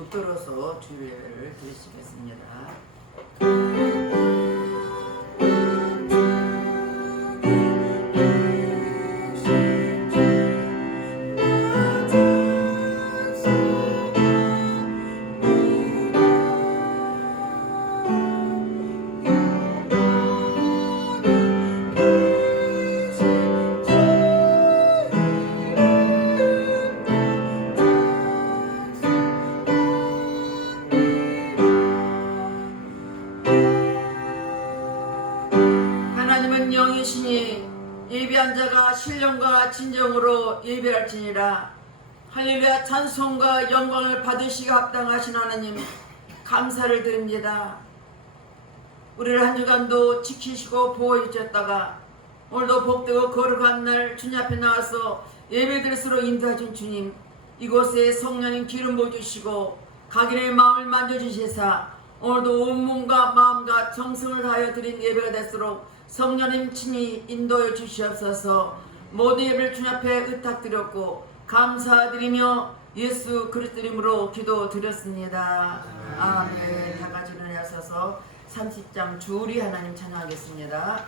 묶들어서 주례를 드리시겠습니다. 하나님은 영이시니 예배한 자가 신령과 진정으로 예배할지니라. 할렐루야. 찬송과 영광을 받으시기 합당하신 하나님 감사를 드립니다. 우리를 한 주간도 지키시고 보호해 주셨다가 오늘도 복되고 거룩한 날 주님 앞에 나와서 예배드릴수록 인도하신 주님, 이곳에 성령님 기름 부어주시고 각인의 마음을 만져주시사 오늘도 온 몸과 마음과 정성을 다하여 드린 예배가 될수록 성령님 친히 인도해 주시옵소서. 모든 예배를 주님 앞에 의탁드렸고 감사드리며 예수 그리스도 이름으로 기도드렸습니다. 아멘. 다 같이 일어나셔서 30장 주우리 하나님 찬양하겠습니다.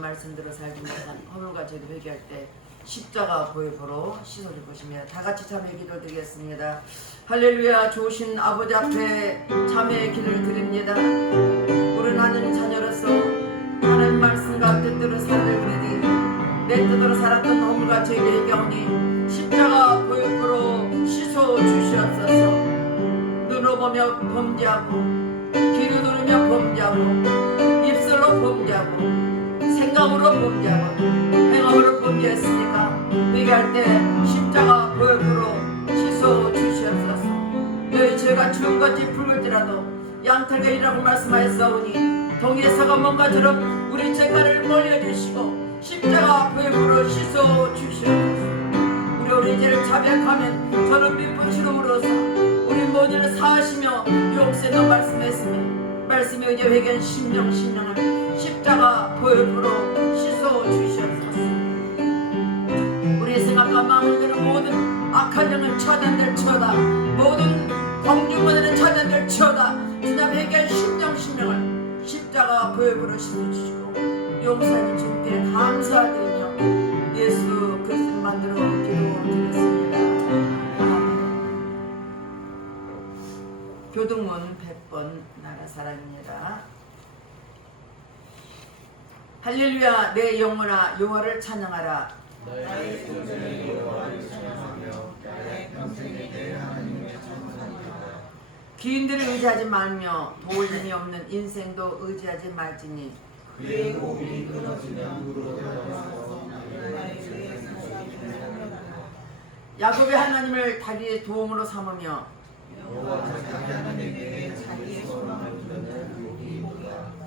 말씀대로 살지 못한 허물과 죄도 회개할 때 십자가 보혈로 씻어줄 것입니다. 다 같이 참회 기도 드리겠습니다. 할렐루야. 좋으신 아버지 앞에 참회의 기도를 드립니다. 우리는 하나님 자녀로서 하나님 말씀과 뜻대로 살을 그리니 내 뜻대로 살았던 허물과 죄의 경이 십자가 보혈로 씻어 주시옵소서. 눈으로 보며 범죄하고 귀로 들으며 범죄하고 입술로 범죄하고 생각으로 범죄하고 행함으로 범죄했으니까 회개할 때 십자가 보혈로 씻어 주시옵소서. 너희 죄가 주음같이 붉을지라도 양털개이라고 말씀하였사오니 동에서가 뭔가처럼 우리 죄가를 멀리해주시고 십자가 보혈로 씻어 주시옵소서. 우리 죄를 자백하면 저는 빛부치름으로써 우리 모든 일을 사하시며 용서도 말씀했으며 말씀이 이제 회개한 심령을 십자가 십자가 보혈로 씻어 주시옵소서. 우리의 생각과 마음을 드는 모든 악한 영은 차단될 처다. 모든 범죄문에는 차단될 처다. 주님 회개할 심령을 십자가 보혈로 씻어주시고 용서하는 주님께 감사드리며 예수 그리스도 만들어 기도드리겠습니다. 아멘. 교동문 100번 나라 사랑입니다. 할렐루야. 내 영혼아 여호와를 찬양하라. 나의 생전에 여호와를 찬양하며 나의 평생에 내 하나님을 찬양하리라. 귀인들을 의지하지 말며 도울 힘이 없는 인생도 의지하지 말지니 그의 호흡이 끊어지면 무릎을 야곱의 하나님을 다리의 도움으로 삼으며 여호와는 자기 하나님에게 자기의 소망을 두는 복이 복이라.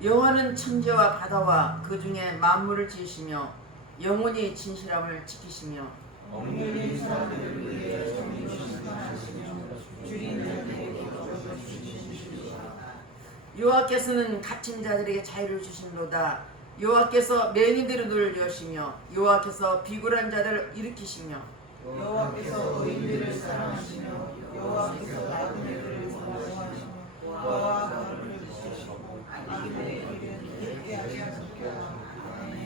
여호와는 천지와 바다와 그 중에 만물을 지으시며 영원히 진실함을 지키시며 억눌린 사람들을 위해 정의를 하시며 주인을 내게 주시리라. 여호와께서는 갇힌 자들에게 자유를 주심로다. 여호와께서 매니들을 눈을 여시며 여호와께서 비굴한 자들을 일으키시며 여호와께서 의인들을 사랑하시며 여호와께서 나그네들을 사랑하시며 여호와가 그를 지키시고 악인에게 있게 하시옵소서.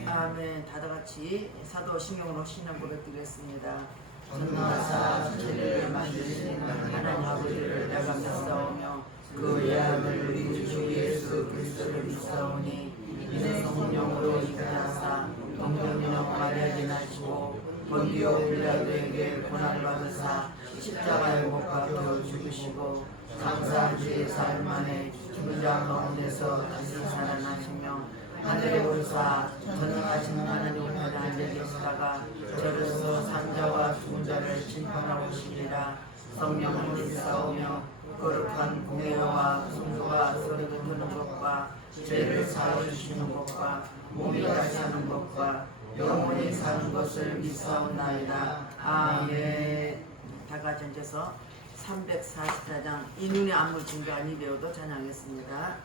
아멘. 다다같이 사도신경으로 신앙 고백드리겠습니다. 전능하사 천지를 만드신 하나님 아버지를 내가 믿사오며 그 외아들 우리 주 예수 그리스도를 믿사오니 이는 성령으로 잉태하사 동정녀 마리아에 나시고 본디오 빌라도에게 고난을 받으사 십자가에 못 박혀 죽으시고 장사한 지 사흘 만에 죽은 자 가운데서 다시 살아나시며 하늘에 오르사 전능하신 하나님 우편에 앉아 계시다가 저로서 산자와 죽은 자를 심판하고 오시리라. 성령을 믿사오며 거룩한 공회와 성도가 서로 듣는 것과 죄를 사해주시는 것과 몸이 다시 사는 것과 영원히 사는 것을 믿사옵나이다. 아멘. 다같이 앉아서 344장 이눈의 안물 증가 아니 배우도 찬양하겠습니다.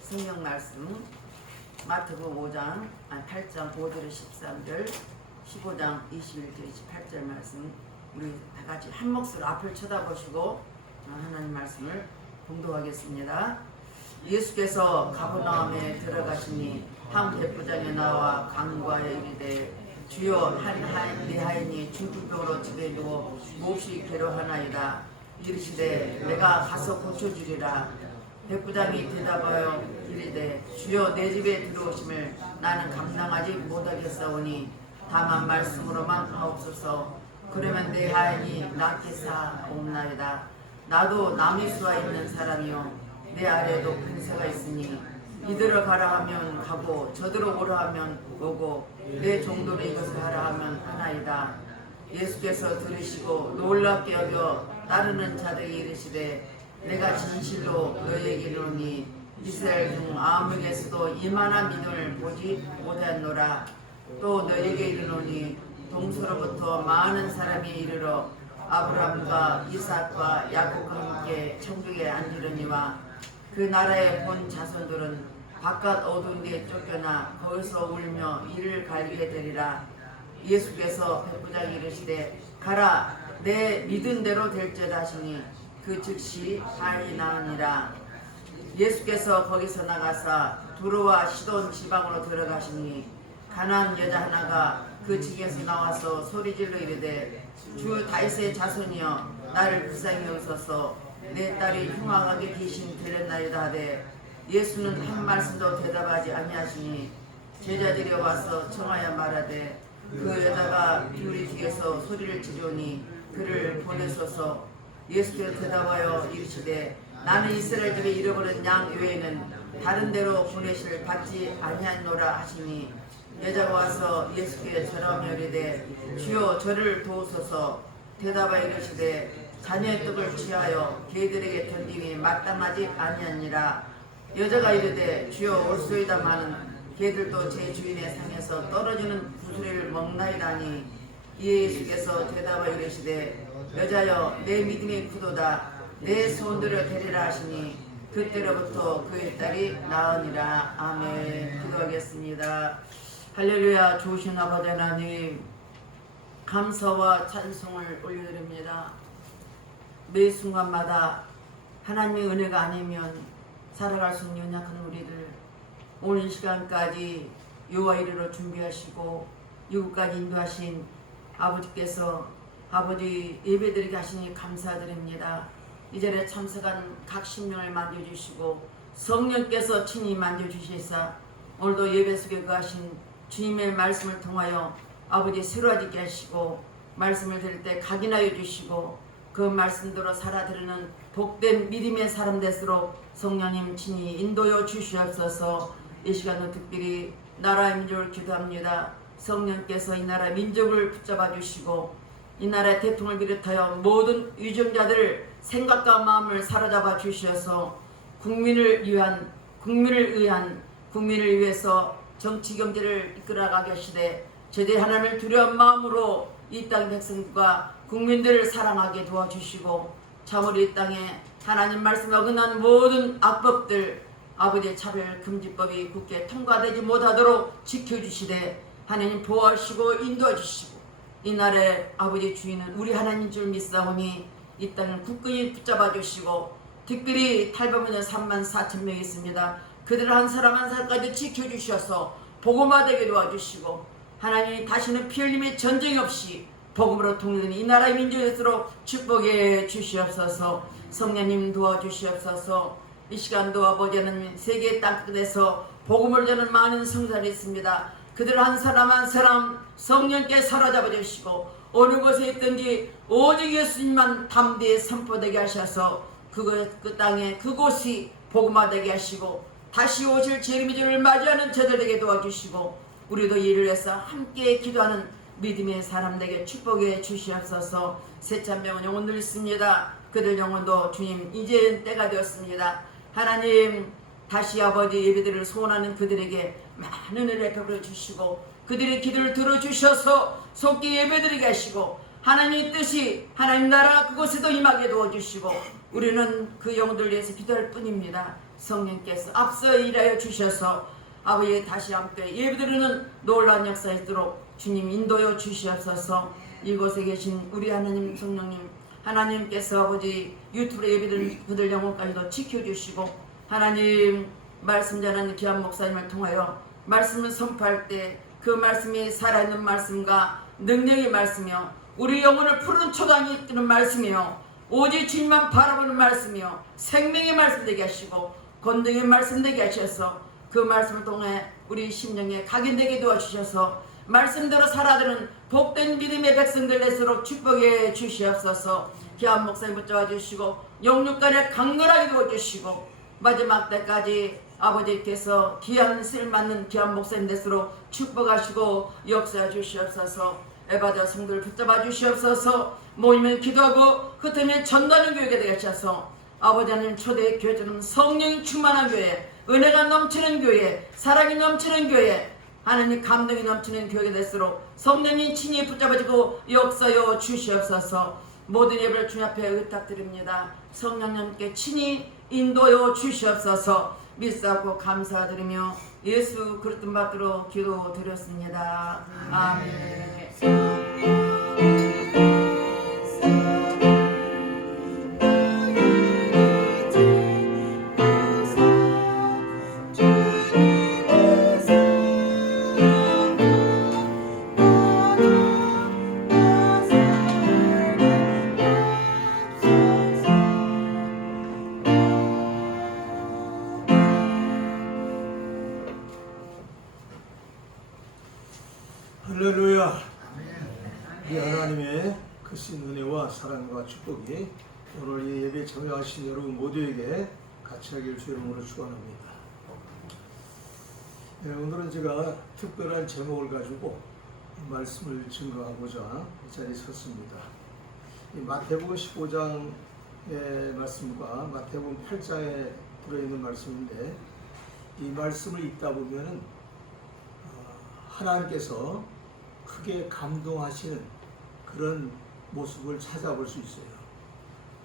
성경 말씀 마태복음 8장 5절에 13절 15장 21절 28절 말씀 우리 다같이 한 몫으로 앞을 쳐다보시고 하나님 말씀을 공독하겠습니다. 예수께서 가버나움에 들어가시니 한 백부장이 나와 간구하여 이르되 주여 내 하인이 중풍병으로 집에 누워 몹시 괴로워하나이다. 이르시되 내가 가서 고쳐주리라. 백부장이 대답하여 이르되 주여 내 집에 들어오심을 나는 감당하지 못하겠사오니 다만 말씀으로만 하옵소서. 그러면 내 하인이 낫게 사옵나이다. 나도 남의 수와 있는 사람이요 내 아래도 근세가 있으니 이들을 가라 하면 가고 저들을 오라 하면 오고 내 종도를 이것을 하라 하면 하나이다. 예수께서 들으시고 놀랍게 여겨 따르는 자들에게 이르시되 내가 진실로 너희에게 이르노니 이스라엘 중 아무에게서도 이만한 믿음을 보지 못하였노라. 또 너희에게 이르노니 동서로부터 많은 사람이 이르러 아브라함과 이삭과 야곱과 함께 천국에 앉으려니와 그 나라의 본 자손들은 바깥 어두운 데에 쫓겨나 거기서 울며 이를 갈게 되리라. 예수께서 백부장이 이르시되 가라 내 믿은 대로 될지어다 하시니 그 즉시 하인이 나으니라. 예수께서 거기서 나가사 두로와 시돈 지방으로 들어가시니 가난한 여자 하나가 그 집에서 나와서 소리질러 이르되 주 다윗의 자손이여 나를 불쌍히 여기소서 내 딸이 흉악하게 귀신 들렸나이다 하되 예수는 한 말씀도 대답하지 아니하시니 제자들이 와서 청하여 말하되 그 여자가 우리 뒤에서 소리를 지르니 그를 보내소서. 예수께서 대답하여 이르시되 나는 이스라엘 집에 잃어버린 양 외에는 다른 데로 보내실 받지 아니하노라 하시니 여자가 와서 예수께 절하며 이르되 주여 저를 도우소서. 대답하여 이르시되 자녀의 떡을 취하여 개들에게 던짐이 마땅하지 아니하니라. 여자가 이르되 주여 올소이다마는 개들도 제 주인의 상에서 떨어지는 구스레를 먹나이다니. 이에 예수께서 대답하여 이르시되 여자여 내 믿음이 크도다 내 소원대로 되리라 하시니 그때로부터 그의 딸이 나으니라. 아멘. 기도하겠습니다. 할렐루야. 좋으신 아버지 하나님 감사와 찬송을 올려드립니다. 매 순간마다 하나님의 은혜가 아니면 살아갈 수 없는 연약한 우리를 오늘 시간까지 요와 이르러 준비하시고 이곳까지 인도하신 아버지께서 아버지 예배드리게 하시니 감사드립니다. 이 자리에 참석한 각 심령을 만져주시고 성령께서 친히 만져주시사 오늘도 예배 속에 거하신 주님의 말씀을 통하여 아버지 새로워지게 하시고 말씀을 들을 때 각인하여 주시고 그 말씀대로 살아드리는 복된 믿음의 사람 될수록 성령님 친히 인도여 주시옵소서. 이 시간도 특별히 나라의 민족을 기도합니다. 성령께서 이 나라의 민족을 붙잡아 주시고 이 나라의 대통령을 비롯하여 모든 유정자들 생각과 마음을 사로잡아 주셔서 국민을 위한 국민을 위해서 정치 경제를 이끌어가게 하시되 제대 하나님을 두려운 마음으로 이 땅 백성과 국민들을 사랑하게 도와주시고 참으로 이 땅에 하나님 말씀 어긋난 모든 악법들 아버지의 차별 금지법이 국회에 통과되지 못하도록 지켜주시되 하나님 보호하시고 인도하주시고 이 나라의 아버지 주인은 우리 하나님인 줄 믿사오니 이 땅을 굳건히 붙잡아 주시고 특별히 탈북민은 34,000명 있습니다. 그들 한 사람 한 사람까지 지켜주셔서 복음화되게 도와주시고 하나님이 다시는 피 흘림의 전쟁 없이 복음으로 통일되는 이 나라의 민족에서로 축복해 주시옵소서. 성령님 도와주시옵소서. 이 시간도 아버지 하나님 세계 땅끝에서 복음을 전하는 많은 성도들이 있습니다. 그들 한 사람 한 사람 성령께 사로잡아 주시고 어느 곳에 있든지 오직 예수님만 담대히 선포되게 하셔서 그 땅에 그곳이 복음화되게 하시고 다시 오실 재림의 맞이하는 저들에게 도와주시고 우리도 일을 해서 함께 기도하는 믿음의 사람들에게 축복해 주시옵소서. 세찬명은 영혼들 있습니다. 그들 영혼도 주님 이제 때가 되었습니다. 하나님 다시 아버지 예배들을 소원하는 그들에게 많은 은혜를 베풀어 주시고 그들의 기도를 들어주셔서 속히 예배드리게 하시고 하나님의 뜻이 하나님 나라 그곳에도 임하게 도와주시고 우리는 그 영혼들 위해서 기도할 뿐입니다. 성령께서 앞서 일하여 주셔서 아버지 다시 함께 예배드리는 놀라운 역사에 있도록 주님 인도여 주시옵소서. 이곳에 계신 우리 하나님 성령님 하나님께서 아버지 유튜브로 예배드리는 그들 영혼까지도 지켜주시고 하나님 말씀 전하는 귀한 목사님을 통하여 말씀을 선포할 때 그 말씀이 살아있는 말씀과 능력의 말씀이요 우리 영혼을 푸르는 초당이 이끄는 말씀이요 오직 주님만 바라보는 말씀이요 생명의 말씀 되게 하시고 권능의 말씀 되게 하셔서 그 말씀을 통해 우리 심령에 각인되게 도와주셔서 말씀대로 살아드는 복된 믿음의 백성들 될수록 축복해 주시옵소서. 귀한 목사님 붙잡아 주시고 영육간에 강건하게 도와주시고 마지막 때까지 아버지께서 귀한 쓸맞는 귀한 목사님 될수록 축복하시고 역사해 주시옵소서. 에바다 성도를 붙잡아 주시옵소서. 모이면 기도하고 흩으면 전도하는 교회가 되게 하셔서 아버지 하나님 초대 교회처럼 성령이 충만한 교회, 은혜가 넘치는 교회, 사랑이 넘치는 교회, 하나님 감동이 넘치는 교회가 될수록 성령님 친히 붙잡아주고 역사여 주시옵소서. 모든 예배를 주님 앞에 의탁드립니다. 성령님께 친히 인도여 주시옵소서. 믿사옵고 감사드리며 예수 그리스도 받들어 기도드렸습니다. 아멘. 할렐루야. 우리 하나님의 크신 은혜와 사랑과 축복이 오늘 이 예배에 참여하신 여러분 모두에게 같이 하길 주 이름으로 축원합니다. 오늘은 제가 특별한 제목을 가지고 말씀을 증거하고자 이 자리에 섰습니다. 이 마태복음 15장의 말씀과 마태복음 8장에 들어있는 말씀인데, 이 말씀을 읽다 보면은 하나님께서 크게 감동하시는 그런 모습을 찾아볼 수 있어요.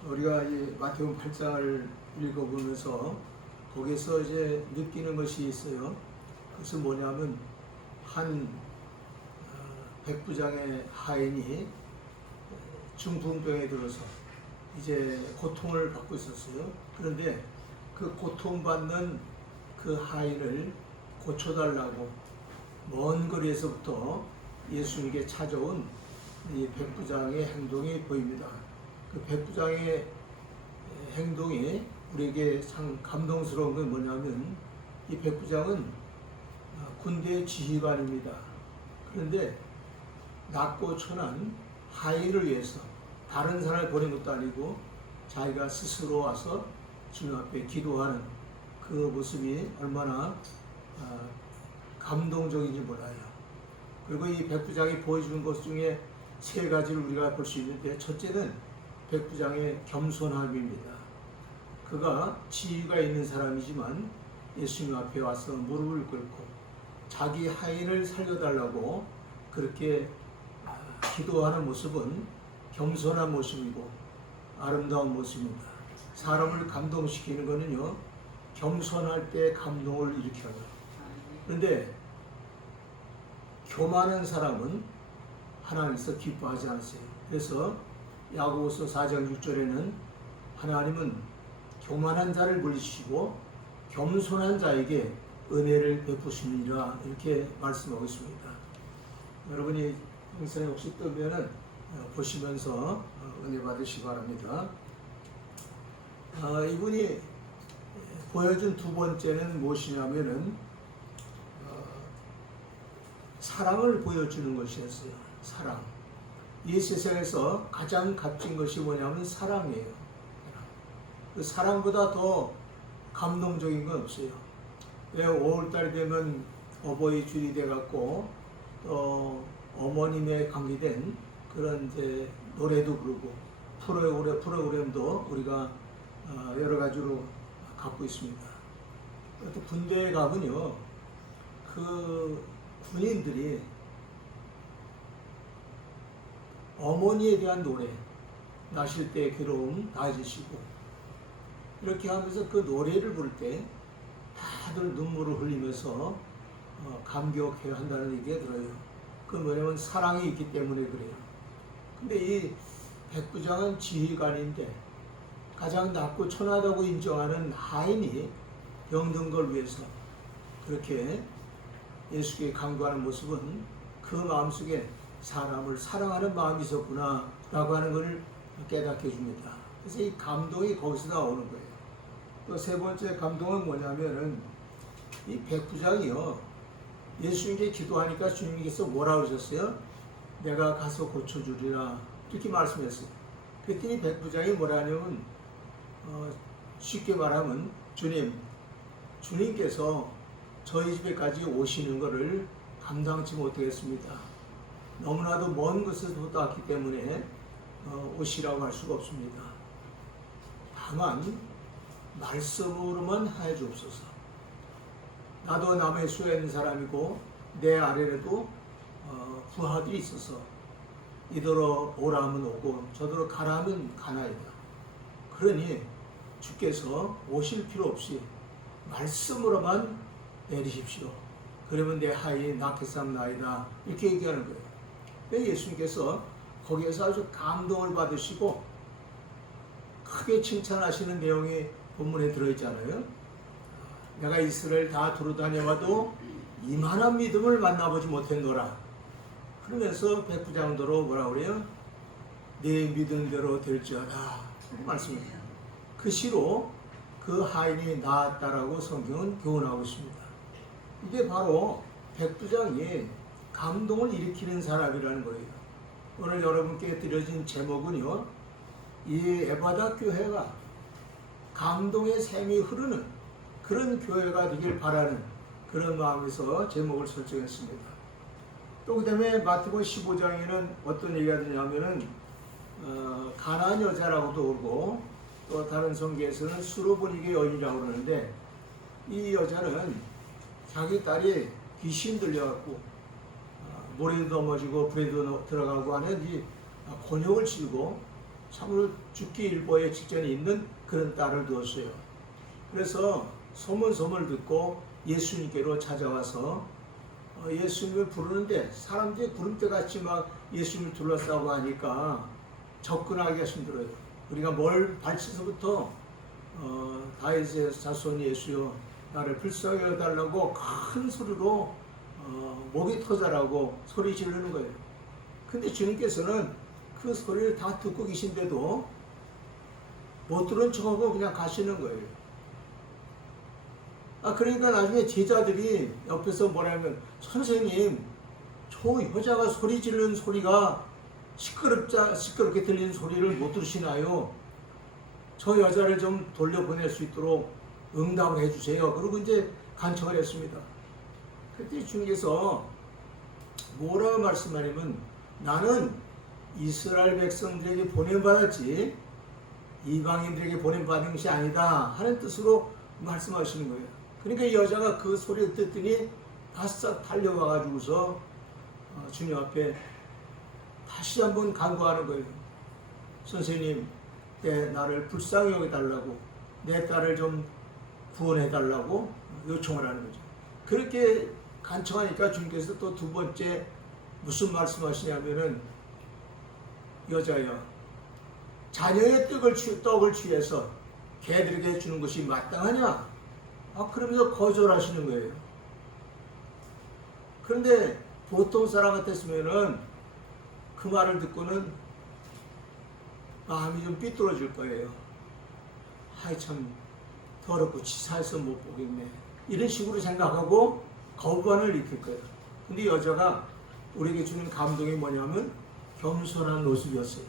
우리가 이 마태복음 8장을 읽어보면서 거기서 이제 느끼는 것이 있어요. 그것은 뭐냐면 한 백부장의 하인이 중풍병에 들어서 이제 고통을 받고 있었어요. 그런데 그 고통받는 그 하인을 고쳐달라고 먼 거리에서부터 예수님께 찾아온 이 백부장의 행동이 보입니다. 그 백부장의 행동이 우리에게 참 감동스러운 건 뭐냐면, 이 백부장은 군대 지휘관입니다. 그런데 낮고 천한 하인을 위해서 다른 사람을 보낸 것도 아니고 자기가 스스로 와서 주님 앞에 기도하는 그 모습이 얼마나 감동적인지 몰라요. 그리고 이 백부장이 보여주는 것 중에 세 가지를 우리가 볼 수 있는데, 첫째는 백부장의 겸손함입니다. 그가 지위가 있는 사람이지만 예수님 앞에 와서 무릎을 꿇고 자기 하인을 살려달라고 그렇게 기도하는 모습은 겸손한 모습이고 아름다운 모습입니다. 사람을 감동시키는 것은요, 겸손할 때 감동을 일으켜요. 그런데 교만한 사람은 하나님께서 기뻐하지 않으세요. 그래서 야고보서 4장 6절에는 하나님은 교만한 자를 물리치시고 겸손한 자에게 은혜를 베푸시느니라, 이렇게 말씀하고 있습니다. 여러분이 영상에 혹시 뜨면은 보시면서 은혜 받으시기 바랍니다. 이분이 보여준 두 번째는 무엇이냐면은 사랑을 보여주는 것이었어요. 사랑. 이 세상에서 가장 값진 것이 뭐냐면 사랑이에요. 그 사랑보다 더 감동적인 건 없어요. 왜 5월달 되면 어버이 줄이 돼갖고 어머님에 관계된 그런 이제 노래도 부르고 프로그램도 우리가 여러 가지로 갖고 있습니다. 또 군대에 가면요, 그 군인들이 어머니에 대한 노래, 나실 때 괴로움 다 잊으시고 이렇게 하면서 그 노래를 부를 때 다들 눈물을 흘리면서 감격해야 한다는 얘기가 들어요. 그 뭐냐면 사랑이 있기 때문에 그래요. 근데 이 백부장은 지휘관인데 가장 낮고 천하다고 인정하는 하인이 병든 걸 위해서 그렇게 예수께 강구하는 모습은 그 마음속에 사람을 사랑하는 마음이 있었구나 라고 하는 것을 깨닫게 해줍니다. 그래서 이 감동이 거기서 나오는 거예요. 또 세 번째 감동은 뭐냐면은 이 백부장이요, 예수님께 기도하니까 주님께서 뭐라고 하셨어요? 내가 가서 고쳐주리라 이렇게 말씀했어요. 그랬더니 백부장이 뭐라 하냐면 쉽게 말하면 주님께서 저희 집에까지 오시는 것을 감당치 못하겠습니다. 너무나도 먼 곳에서부터 왔기 때문에 오시라고 할 수가 없습니다. 다만 말씀으로만 하여 주옵소서. 나도 남의 수에 있는 사람이고 내 아래에도 부하들이 있어서 이더러 오라 하면 오고 저더러 가라 하면 가나이다. 그러니 주께서 오실 필요 없이 말씀으로만 내리십시오. 그러면 내 하이 낳게 삼나이다. 이렇게 얘기하는 거예요. 예수님께서 거기에서 아주 감동을 받으시고 크게 칭찬하시는 내용이 본문에 들어있잖아요. 내가 이스라엘 다 두루다녀와도 이만한 믿음을 만나보지 못했노라. 그러면서 백부장도로 뭐라 그래요? 내 믿음대로 될지어다 말씀입니다. 그 시로 그 하인이 나았다라고 성경은 교훈하고 있습니다. 이게 바로 백부장이 감동을 일으키는 사람이라는 거예요. 오늘 여러분께 드려진 제목은요, 이 에바다 교회가 감동의 샘이 흐르는 그런 교회가 되길 바라는 그런 마음에서 제목을 설정했습니다. 또 그 다음에 마태복음 15장에는 어떤 얘기가 되냐면은 가나안 여자라고도 그러고 또 다른 성경에서는 수로보니게 여인이라고 그러는데 이 여자는 자기 딸이 귀신 들려갖고 모래도 넘어지고 불에도 들어가고 하는 이 곤욕을 치르고 참으로 죽기 일보에 직전에 있는 그런 딸을 두었어요. 그래서 소문을 듣고 예수님께로 찾아와서 예수님을 부르는데 사람들이 구름대같이 막 예수님을 둘러싸고 하니까 접근하기가 힘들어요. 우리가 뭘 발치서부터 다윗의 자손 예수여 나를 불쌍히 여달라고 큰 소리로 목이 터져라고 소리 지르는 거예요. 근데 주님께서는 그 소리를 다 듣고 계신데도 못 들은 척하고 그냥 가시는 거예요. 그러니까 나중에 제자들이 옆에서 뭐라면 선생님 저 여자가 소리 지르는 소리가 시끄럽게 들리는 소리를 못 들으시나요? 저 여자를 좀 돌려보낼 수 있도록 응답을 해주세요. 그리고 이제 간청을 했습니다. 그때 주님께서 뭐라고 말씀하냐면 나는 이스라엘 백성들에게 보냄받았지 이방인들에게 보냄받은 것이 아니다 하는 뜻으로 말씀하시는 거예요. 그러니까 이 여자가 그 소리를 듣더니 바싹 달려와가지고서 주님 앞에 다시 한번 간구하는 거예요. 선생님, 나를 불쌍히 여겨달라고 내 딸을 좀 구원해달라고 요청을 하는 거죠. 그렇게 간청하니까 주님께서 또 두 번째 무슨 말씀하시냐면은 여자여 자녀의 떡을 취해서 개들에게 주는 것이 마땅하냐? 그러면서 거절하시는 거예요. 그런데 보통 사람 같았으면은 그 말을 듣고는 마음이 좀 삐뚤어질 거예요. 참 더럽고 치사해서 못 보겠네. 이런 식으로 생각하고 거부감을 일으킬 거예요. 근데 여자가 우리에게 주는 감동이 뭐냐면 겸손한 모습이었어요.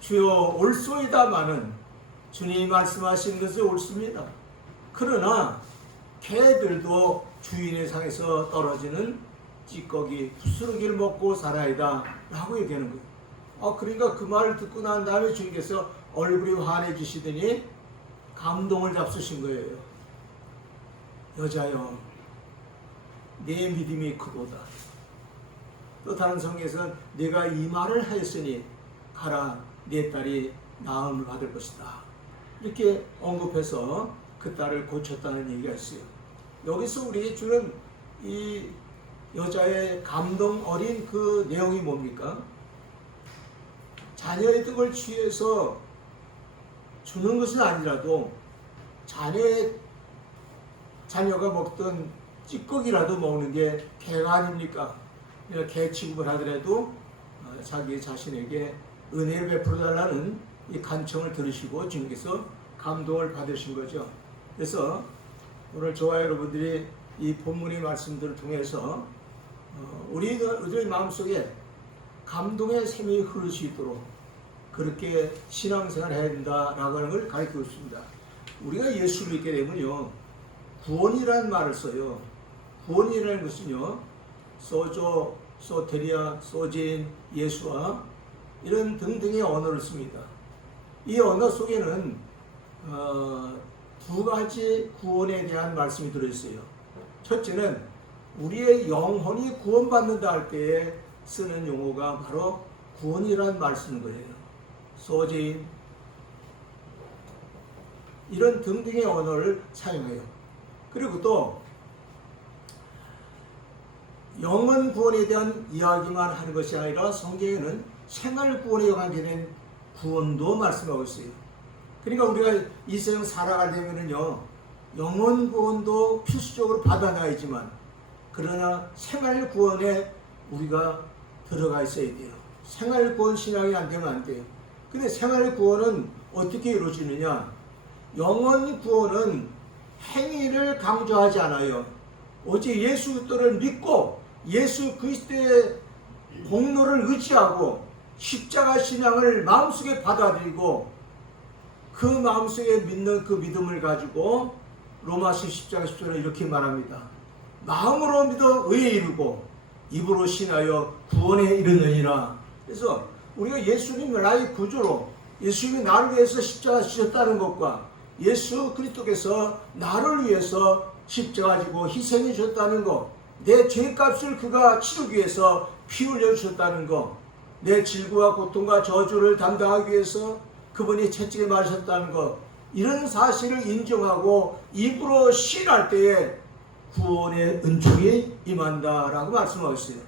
주여 옳소이다마는 주님이 말씀하신 것이 옳습니다. 그러나 개들도 주인의 상에서 떨어지는 찌꺼기 부스러기를 먹고 살아이다 라고 얘기하는 거예요. 그러니까 그 말을 듣고 난 다음에 주님께서 얼굴이 환해지시더니 감동을 잡수신 거예요. 여자여 내 믿음이 크도다. 또 다른 성경에서는 내가 이 말을 하였으니 가라 내 딸이 나음을 받을 것이다. 이렇게 언급해서 그 딸을 고쳤다는 얘기가 있어요. 여기서 우리에게 주는 이 여자의 감동 어린 그 내용이 뭡니까? 자녀의 떡을 취해서 주는 것은 아니라도 자녀가 먹던 찌꺼기라도 먹는 게 개가 아닙니까? 개 취급을 하더라도 자기 자신에게 은혜를 베풀어 달라는 이 간청을 들으시고 주님께서 감동을 받으신 거죠. 그래서 오늘 저와 여러분들이 이 본문의 말씀들을 통해서 우리의 마음속에 감동의 샘이 흐를 수 있도록 그렇게 신앙생활을 해야 된다라고 하는 걸 가르치고 있습니다. 우리가 예수를 믿게 되면요, 구원이라는 말을 써요. 구원이라는 것은요, 소조, 소테리아, 소진, 예수와 이런 등등의 언어를 씁니다. 이 언어 속에는 두 가지 구원에 대한 말씀이 들어있어요. 첫째는 우리의 영혼이 구원받는다 할 때에 쓰는 용어가 바로 구원이라는 말을 쓰는 거예요. 소진, 이런 등등의 언어를 사용해요. 그리고 또 영혼 구원에 대한 이야기만 하는 것이 아니라 성경에는 생활 구원에 관계된 구원도 말씀하고 있어요. 그러니까 우리가 이 세상 살아가려면요, 영혼 구원도 필수적으로 받아놔야지만, 그러나 생활 구원에 우리가 들어가 있어야 돼요. 생활 구원 신앙이 안 되면 안 돼요. 근데 생활 구원은 어떻게 이루어지느냐? 영혼 구원은 행위를 강조하지 않아요. 오직 예수 그리스도를 믿고 예수 그리스도의 공로를 의지하고 십자가 신앙을 마음속에 받아들이고 그 마음속에 믿는 그 믿음을 가지고 로마서 10장 10절에 이렇게 말합니다. 마음으로 믿어 의에 이르고 입으로 신하여 구원에 이르느니라. 그래서 우리가 예수님을 나의 구주로, 예수님이 나를 위해서 십자가 지셨다는 것과 예수 그리스도께서 나를 위해서 십자가 지고 희생해 주셨다는 것, 내 죄값을 그가 치르기 위해서 피 흘려 주셨다는 것, 내 질고와 고통과 저주를 담당하기 위해서 그분이 채찍에 맞으셨다는 것, 이런 사실을 인정하고 입으로 신할 때에 구원의 은총이 임한다라고 말씀하고 있어요.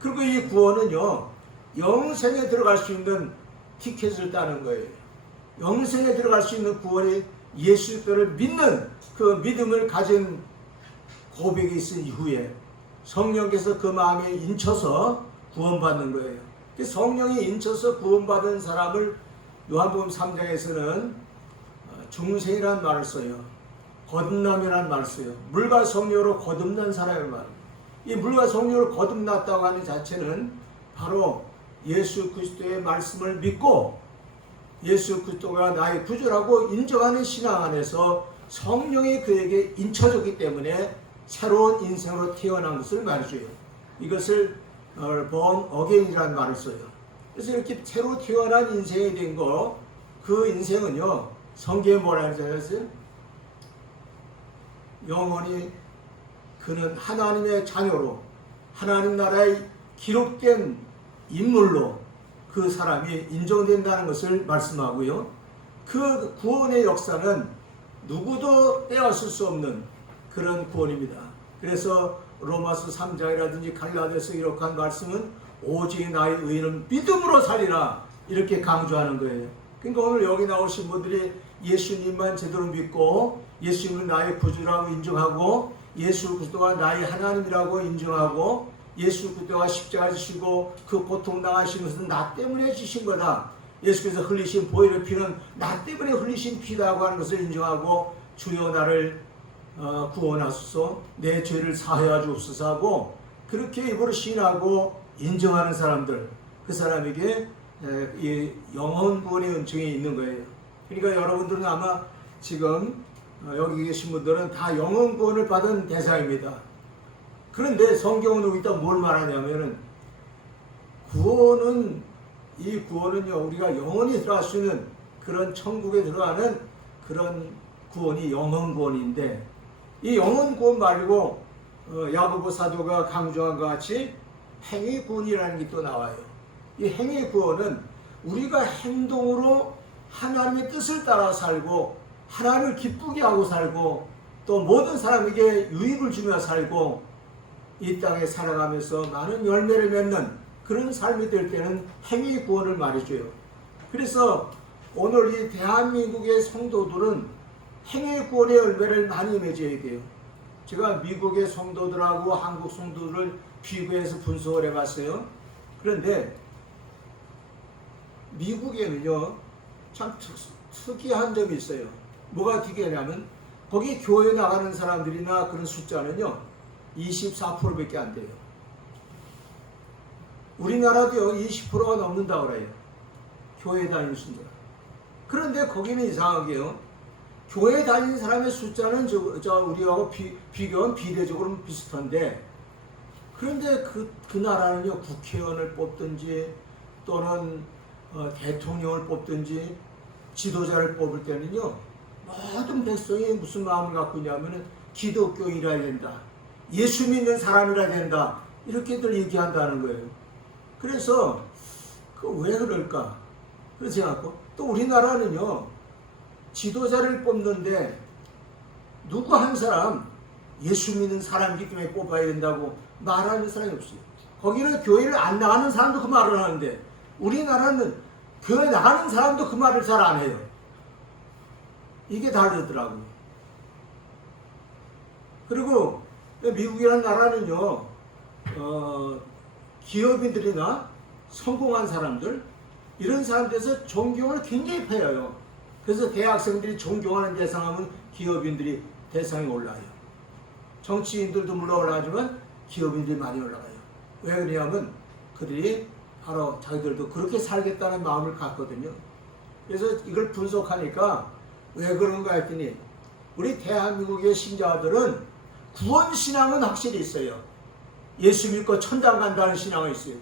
그리고 이 구원은요, 영생에 들어갈 수 있는 티켓을 따는 거예요. 영생에 들어갈 수 있는 구원이 예수 그리스도를 믿는 그 믿음을 가진 고백이 있은 이후에 성령께서 그 마음에 인쳐서 구원받는 거예요. 성령이 인쳐서 구원받은 사람을 요한복음 3장에서는 중생이라는 말을 써요. 거듭남이라는 말을 써요. 물과 성령으로 거듭난 사람의 말. 이 물과 성령으로 거듭났다고 하는 자체는 바로 예수 그리스도의 말씀을 믿고 예수 그리스도가 나의 구주라고 인정하는 신앙 안에서 성령이 그에게 인쳐졌기 때문에 새로운 인생으로 태어난 것을 말해줘요. 이것을 born again이라는 말을 써요. 그래서 이렇게 새로 태어난 인생이 된 거, 그 인생은요, 성경에 뭐라 그러잖아요? 영원히 그는 하나님의 자녀로 하나님 나라의 기록된 인물로 그 사람이 인정된다는 것을 말씀하고요. 그 구원의 역사는 누구도 빼앗을 수 없는 그런 구원입니다. 그래서 로마서 3장이라든지 갈라디아서 기록한 말씀은 오직 나의 의인은 믿음으로 살리라 이렇게 강조하는 거예요. 그러니까 오늘 여기 나오신 분들이 예수님만 제대로 믿고 예수님을 나의 구주라고 인정하고 예수 그리스도가 나의 하나님이라고 인정하고 예수 그리스도가 십자가 지시고 그 고통 당하신 것은 나 때문에 지신 거다. 예수께서 흘리신 보혈의 피는 나 때문에 흘리신 피다고 하는 것을 인정하고 주여 나를 구원하소서, 내 죄를 사하여 주옵소서 하고 그렇게 입으로 시인하고 인정하는 사람들, 그 사람에게 이 영혼 구원의 은총이 있는 거예요. 그러니까 여러분들은 아마 지금 여기 계신 분들은 다 영혼 구원을 받은 대상입니다. 그런데 성경은 여기다 뭘 말하냐면은 이 구원은요, 우리가 영원히 들어갈 수 있는 그런 천국에 들어가는 그런 구원이 영혼 구원인데, 이 영혼 구원 말고 야고보 사도가 강조한 것 같이 행위 구원이라는 게 또 나와요. 이 행위 구원은 우리가 행동으로 하나님의 뜻을 따라 살고 하나님을 기쁘게 하고 살고 또 모든 사람에게 유익을 주며 살고 이 땅에 살아가면서 많은 열매를 맺는 그런 삶이 될 때는 행위 구원을 말해줘요. 그래서 오늘 이 대한민국의 성도들은 행위 구원의 열매를 많이 맺어야 돼요. 제가 미국의 성도들하고 한국 성도들을 비교해서 분석을 해봤어요. 그런데 미국에는요, 참 특이한 점이 있어요. 뭐가 특이하냐면 거기 교회 나가는 사람들이나 그런 숫자는요, 24%밖에 안 돼요. 우리나라도요 20%가 넘는다고 그래요. 교회 다니는 신자. 그런데 거기는 이상하게요. 교회 다니는 사람의 숫자는 우리하고 비교하면 비례적으로 비슷한데, 그런데 그 나라는요 국회의원을 뽑든지 또는 대통령을 뽑든지 지도자를 뽑을 때는요 모든 백성이 무슨 마음을 갖고 있냐면은 기독교인이라 된다, 예수 믿는 사람이라 된다, 이렇게들 얘기한다는 거예요. 그래서 왜 그럴까? 그래서 생각하고, 또 우리나라는요 지도자를 뽑는데 누구 한 사람 예수 믿는 사람이기 때문에 뽑아야 된다고 말하는 사람이 없어요. 거기는 교회를 안 나가는 사람도 그 말을 하는데, 우리나라는 교회 나가는 사람도 그 말을 잘 안 해요. 이게 다르더라고요. 그리고 미국이라는 나라는요 기업인들이나 성공한 사람들, 이런 사람들에서 존경을 굉장히 패여요. 그래서 대학생들이 존경하는 대상하면 기업인들이 대상에 올라요. 정치인들도 물론 올라가지만 기업인들이 많이 올라가요. 왜 그러냐면 그들이 바로 자기들도 그렇게 살겠다는 마음을 갖거든요. 그래서 이걸 분석하니까 왜 그런가 했더니, 우리 대한민국의 신자들은 구원신앙은 확실히 있어요. 예수 믿고 천당 간다는 신앙은 있어요.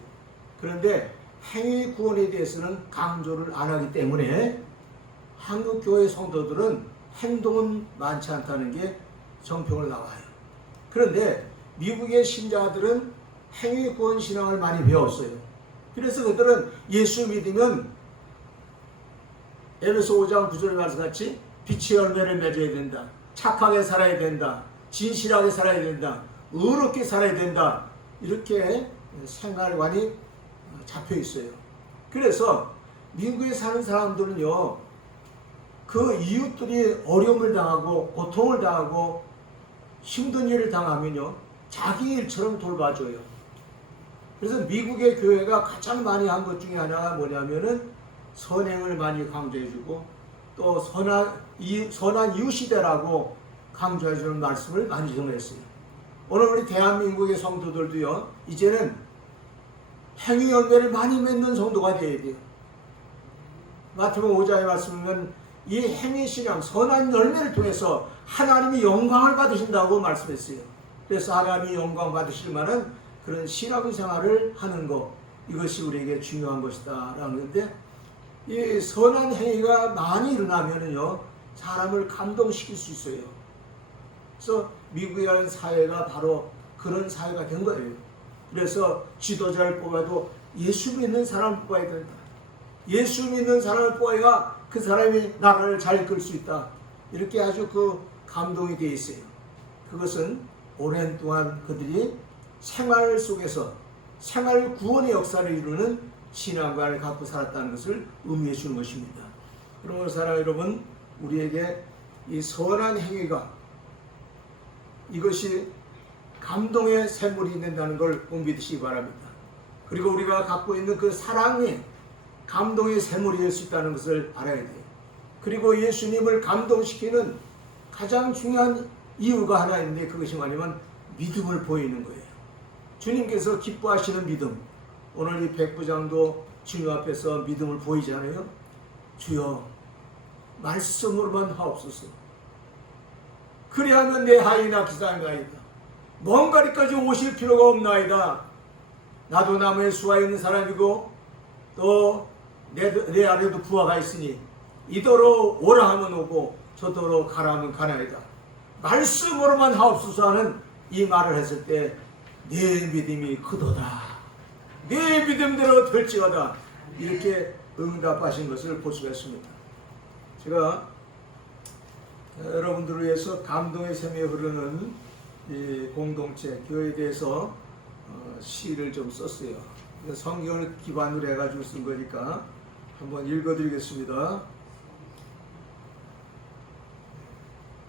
그런데 행위 구원에 대해서는 강조를 안 하기 때문에 한국 교회 성도들은 행동은 많지 않다는 게 정평을 나와요. 그런데 미국의 신자들은 행위 구원 신앙을 많이 배웠어요. 그래서 그들은 예수 믿으면 에베소 5장 9절 말씀같이 빛의 열매를 맺어야 된다, 착하게 살아야 된다, 진실하게 살아야 된다, 의롭게 살아야 된다, 이렇게 생활관이 잡혀 있어요. 그래서 미국에 사는 사람들은요 그 이웃들이 어려움을 당하고 고통을 당하고 힘든 일을 당하면요 자기 일처럼 돌봐줘요. 그래서 미국의 교회가 가장 많이 한 것 중에 하나가 뭐냐면은 선행을 많이 강조해주고, 또 선한 이웃시대라고 강조해주는 말씀을 많이 전했어요. 오늘 우리 대한민국의 성도들도요 이제는 행위 열매를 많이 맺는 성도가 되어야 돼요. 마태복음 5장의 말씀은 이 행위 신앙, 선한 열매를 통해서 하나님이 영광을 받으신다고 말씀했어요. 그래서 하나님이 영광 받으실 만한 그런 신앙생활을 하는 것, 이것이 우리에게 중요한 것이다 라는 건데, 이 선한 행위가 많이 일어나면은요 사람을 감동시킬 수 있어요. 그래서 미국이라는 사회가 바로 그런 사회가 된 거예요. 그래서 지도자를 뽑아도 예수 믿는 사람을 뽑아야 된다. 예수 믿는 사람을 뽑아야 그 사람이 나라를 잘 이끌 수 있다. 이렇게 아주 그 감동이 되어 있어요. 그것은 오랜 동안 그들이 생활 속에서 생활 구원의 역사를 이루는 신앙관을 갖고 살았다는 것을 의미해 주는 것입니다. 그러므로 사랑 여러분, 우리에게 이 선한 행위가, 이것이 감동의 샘물이 된다는 걸 꼭 믿으시기 바랍니다. 그리고 우리가 갖고 있는 그 사랑이 감동의 샘물이 될 수 있다는 것을 알아야 돼요. 그리고 예수님을 감동시키는 가장 중요한 이유가 하나 있는데, 그것이 뭐냐면 믿음을 보이는 거예요. 주님께서 기뻐하시는 믿음. 오늘 이 백부장도 주님 앞에서 믿음을 보이잖아요. 주여 말씀으로만 하옵소서. 그리하면 내 하인아 기사인가이다. 먼 거리까지 오실 필요가 없나이다. 나도 나무에 수가 있는 사람이고 또 내 아래도 부하가 있으니 이도로 오라 하면 오고 저도로 가라 하면 가나이다. 말씀으로만 하옵소서 하는 이 말을 했을 때 내 믿음이 크도다, 내 믿음대로 될지어다, 이렇게 응답하신 것을 볼 수가 있습니다. 제가 여러분들을 위해서 감동의 샘이 흐르는 이 공동체 교회에 대해서 시를 좀 썼어요. 성경을 기반으로 해가지고 쓴 거니까 한번 읽어드리겠습니다.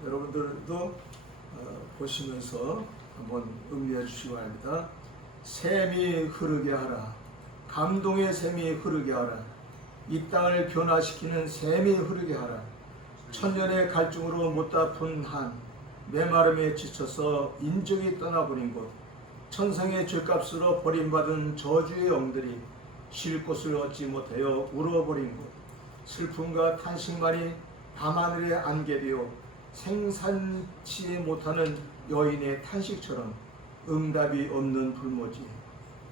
여러분들도 보시면서 한번 음미해 주시기 바랍니다. 샘이 흐르게 하라. 감동의 샘이 흐르게 하라. 이 땅을 변화시키는 샘이 흐르게 하라. 천년의 갈증으로 못 갚은 한, 메마름에 지쳐서 인정이 떠나버린 곳, 천상의 죄값으로 버림받은 저주의 영들이 쉴 곳을 얻지 못하여 울어버린 곳, 슬픔과 탄식만이 밤하늘에 안개되어 생산치 못하는 여인의 탄식처럼 응답이 없는 불모지,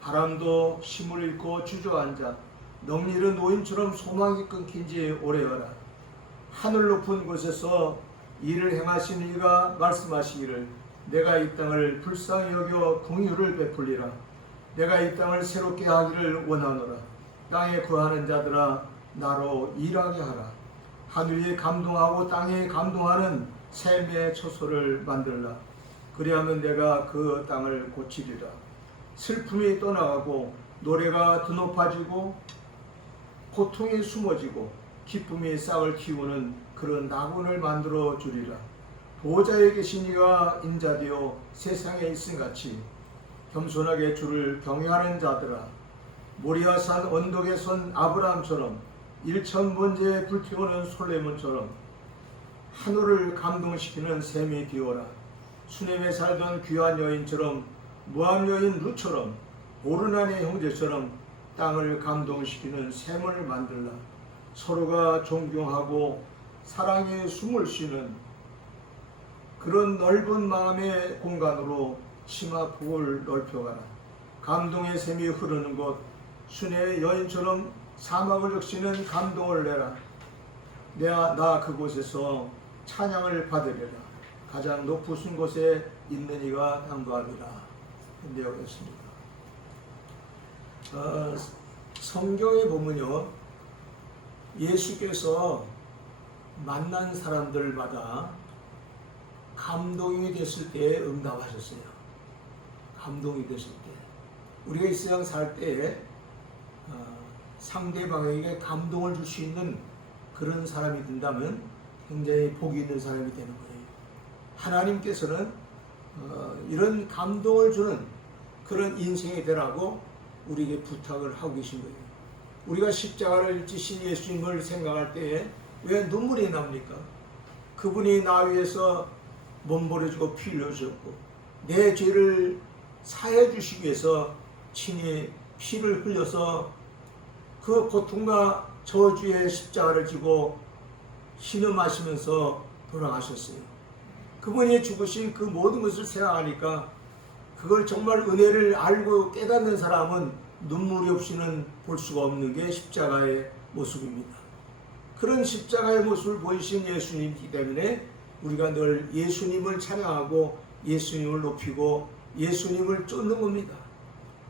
바람도 힘을 잃고 주저앉아 넋이른 노인처럼 소망이 끊긴 지 오래여라. 하늘 높은 곳에서 일을 행하신 이가 말씀하시기를 내가 이 땅을 불쌍히 여겨 긍휼을 베풀리라. 내가 이 땅을 새롭게 하기를 원하노라. 땅에 거하는 자들아 나로 일하게 하라. 하늘이 감동하고 땅에 감동하는 샘의 초소를 만들라. 그리하면 내가 그 땅을 고치리라. 슬픔이 떠나가고 노래가 드높아지고 고통이 숨어지고 기쁨이 싹을 틔우는 그런 낙원을 만들어 주리라. 보좌에 계신 이가 인자되어 세상에 있음같이 겸손하게 주를 경외하는 자들아, 모리아산 언덕에 선 아브라함처럼 일천번제에 불태우는 솔레몬처럼 하늘을 감동시키는 샘이 되어라. 수넴에 살던 귀한 여인처럼 모압 여인 룻처럼 오르난의 형제처럼 땅을 감동시키는 샘을 만들라. 서로가 존경하고 사랑에 숨을 쉬는 그런 넓은 마음의 공간으로 치마폭을 넓혀가라. 감동의 샘이 흐르는 곳, 수뇌의 여인처럼 사막을 적시는 감동을 내라. 나 그곳에서 찬양을 받으리라. 가장 높으신 곳에 있는 이가 당부하리라. 내어겠습니다. 성경에 보면요, 예수께서 만난 사람들마다 감동이 됐을 때 응답하셨어요. 감동이 됐을 때, 우리가 이 세상 살 때 상대방에게 감동을 줄 수 있는 그런 사람이 된다면 굉장히 복이 있는 사람이 되는 거예요. 하나님께서는 이런 감동을 주는 그런 인생이 되라고 우리에게 부탁을 하고 계신 거예요. 우리가 십자가를 지신 예수님을 생각할 때에 왜 눈물이 납니까? 그분이 나 위해서 몸부려지고 피 흘려주셨고 내 죄를 사해 주시기 위해서 친히 피를 흘려서 그 고통과 저주의 십자가를 지고 신음하시면서 돌아가셨어요. 그분이 죽으신 그 모든 것을 생각하니까 그걸 정말 은혜를 알고 깨닫는 사람은 눈물이 없이는 볼 수가 없는 게 십자가의 모습입니다. 그런 십자가의 모습을 보이신 예수님이기 때문에 우리가 늘 예수님을 찬양하고 예수님을 높이고 예수님을 쫓는 겁니다.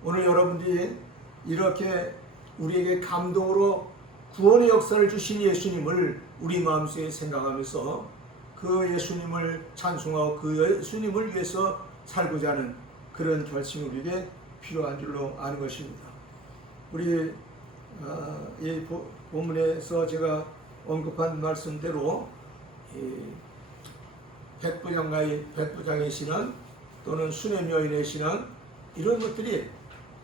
오늘 여러분들이 이렇게 우리에게 감동으로 구원의 역사를 주신 예수님을 우리 마음속에 생각하면서 그 예수님을 찬송하고 그 예수님을 위해서 살고자 하는 그런 결심이 우리에게 필요한 줄로 아는 것입니다. 우리 이 본문에서 제가 언급한 말씀대로 백부장의 신앙 또는 수넴 여인의 신앙, 이런 것들이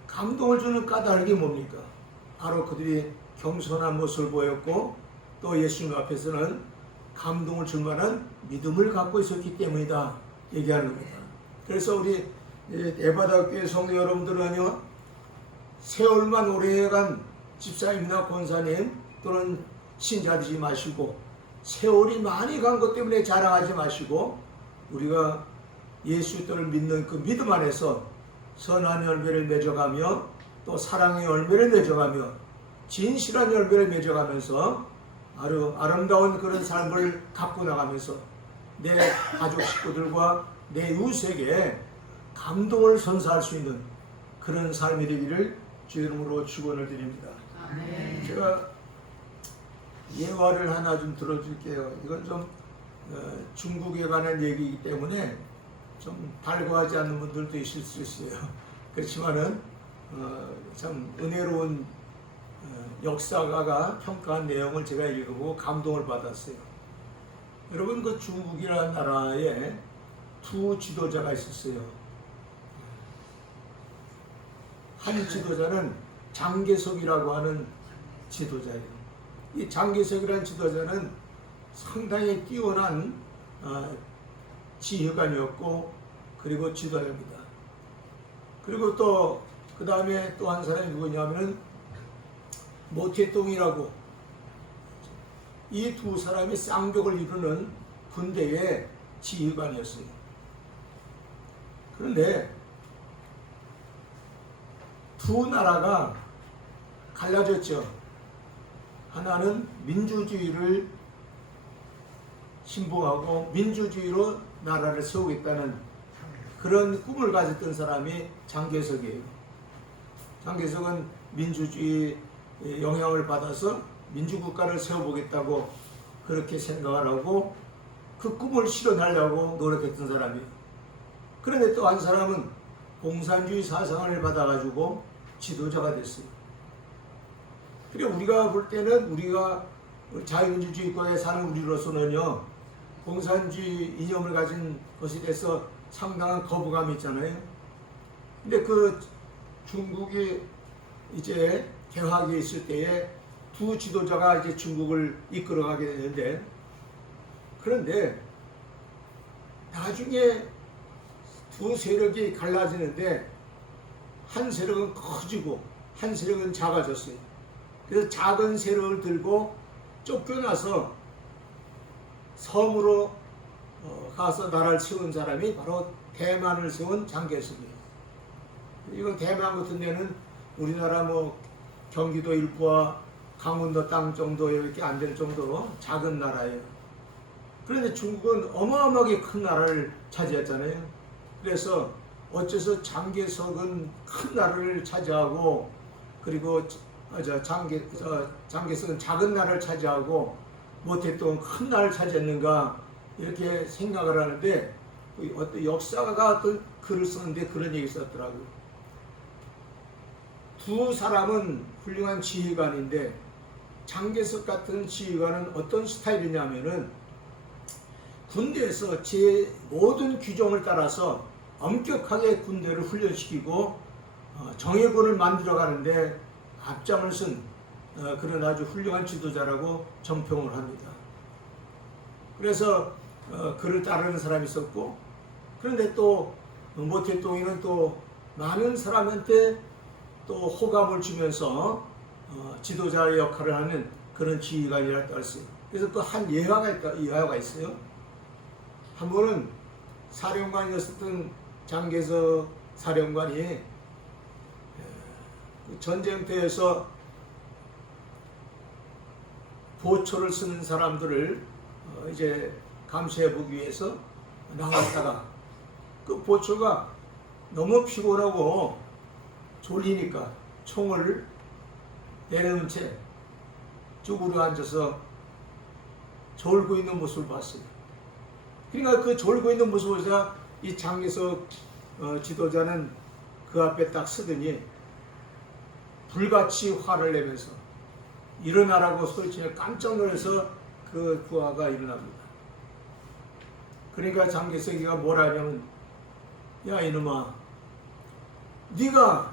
감동을 주는 까닭이 뭡니까? 바로 그들이 겸손한 모습을 보였고 또 예수님 앞에서는 감동을 줄 만한 믿음을 갖고 있었기 때문이다 얘기하는 겁니다. 그래서 우리 에바다교회 성도 여러분들은요, 세월만 오래간 집사님이나 권사님 또는 신자되지 마시고 세월이 많이 간 것 때문에 자랑하지 마시고 우리가 예수를 믿는 그 믿음 안에서 선한 열매를 맺어가며 또 사랑의 열매를 맺어가며 진실한 열매를 맺어가면서 아주 아름다운 그런 삶을 갖고 나가면서 내 가족 식구들과 내 이웃에게 감동을 선사할 수 있는 그런 삶이 되기를 주 이름으로 축원을 드립니다. 아멘. 제가 예화를 하나 좀 들어줄게요. 이건 좀 중국에 관한 얘기이기 때문에 좀 달고하지 않는 분들도 있을 수 있어요. 그렇지만은 참 은혜로운 역사가가 평가한 내용을 제가 읽어보고 감동을 받았어요. 여러분, 그 중국이라는 나라에 두 지도자가 있었어요. 한 지도자는 장개석이라고 하는 지도자예요. 이 장개석이라는 지도자는 상당히 뛰어난 지휘관이었고 그리고 지도자입니다. 그리고 또 그 다음에 또 한 사람이 누구냐면은 모태똥이라고, 이 두 사람이 쌍벽을 이루는 군대의 지휘관이었어요. 그런데 두 나라가 갈라졌죠. 하나는 민주주의를 신봉하고 민주주의로 나라를 세우겠다는 그런 꿈을 가졌던 사람이 장개석이에요. 장개석은 민주주의 영향을 받아서 민주국가를 세워보겠다고 그렇게 생각을 하고 그 꿈을 실현하려고 노력했던 사람이에요. 그런데 또 한 사람은 공산주의 사상을 받아가지고 지도자가 됐어요. 그리고 우리가 볼 때는 우리가 자유민주주의 국가에 사는 우리로서는요, 공산주의 이념을 가진 것에 대해서 상당한 거부감이 있잖아요. 근데 그 중국이 이제 개화기에 있을 때에 두 지도자가 이제 중국을 이끌어가게 되는데, 그런데 나중에 두 세력이 갈라지는데 한 세력은 커지고 한 세력은 작아졌어요. 그래서 작은 세력을 들고 쫓겨나서 섬으로 가서 나라를 세운 사람이 바로 대만을 세운 장개석이에요. 이건 대만 같은 데는 우리나라 뭐 경기도 일부와 강원도 땅 정도밖에 안 될 정도로 작은 나라예요. 그런데 중국은 어마어마하게 큰 나라를 차지했잖아요. 그래서 어째서 장개석은 큰 나라를 차지하고 그리고 장개석은 작은 나라를 차지하고 모태똥은 큰 나라를 차지했는가 이렇게 생각을 하는데, 어떤 역사가 어떤 글을 쓰는데 그런 얘기 썼더라고요. 두 사람은 훌륭한 지휘관인데 장개석 같은 지휘관은 어떤 스타일이냐면은 군대에서 제 모든 규정을 따라서 엄격하게 군대를 훈련시키고 정예군을 만들어가는데 앞장을 쓴 그런 아주 훌륭한 지도자라고 정평을 합니다. 그래서 그를 따르는 사람이 있었고, 그런데 또 모태똥이는 또 많은 사람한테 또 호감을 주면서 지도자의 역할을 하는 그런 지휘관이라고 할 수 있어요. 그래서 또 한 예화가 있어요. 한 번은 사령관이었던 장개석 사령관이 전쟁터에서 보초를 쓰는 사람들을 이제 감시해보기 위해서 나갔다가 그 보초가 너무 피곤하고 졸리니까 총을 내려놓은 채 쭈그려 앉아서 졸고 있는 모습을 봤어요. 그러니까 그 졸고 있는 모습을 보자 이 장개석 지도자는 그 앞에 딱 서더니 불같이 화를 내면서 일어나라고 소리치며 깜짝 놀라서 그 부하가 일어납니다. 그러니까 장개석이가 뭐라 하냐면, 야 이놈아, 네가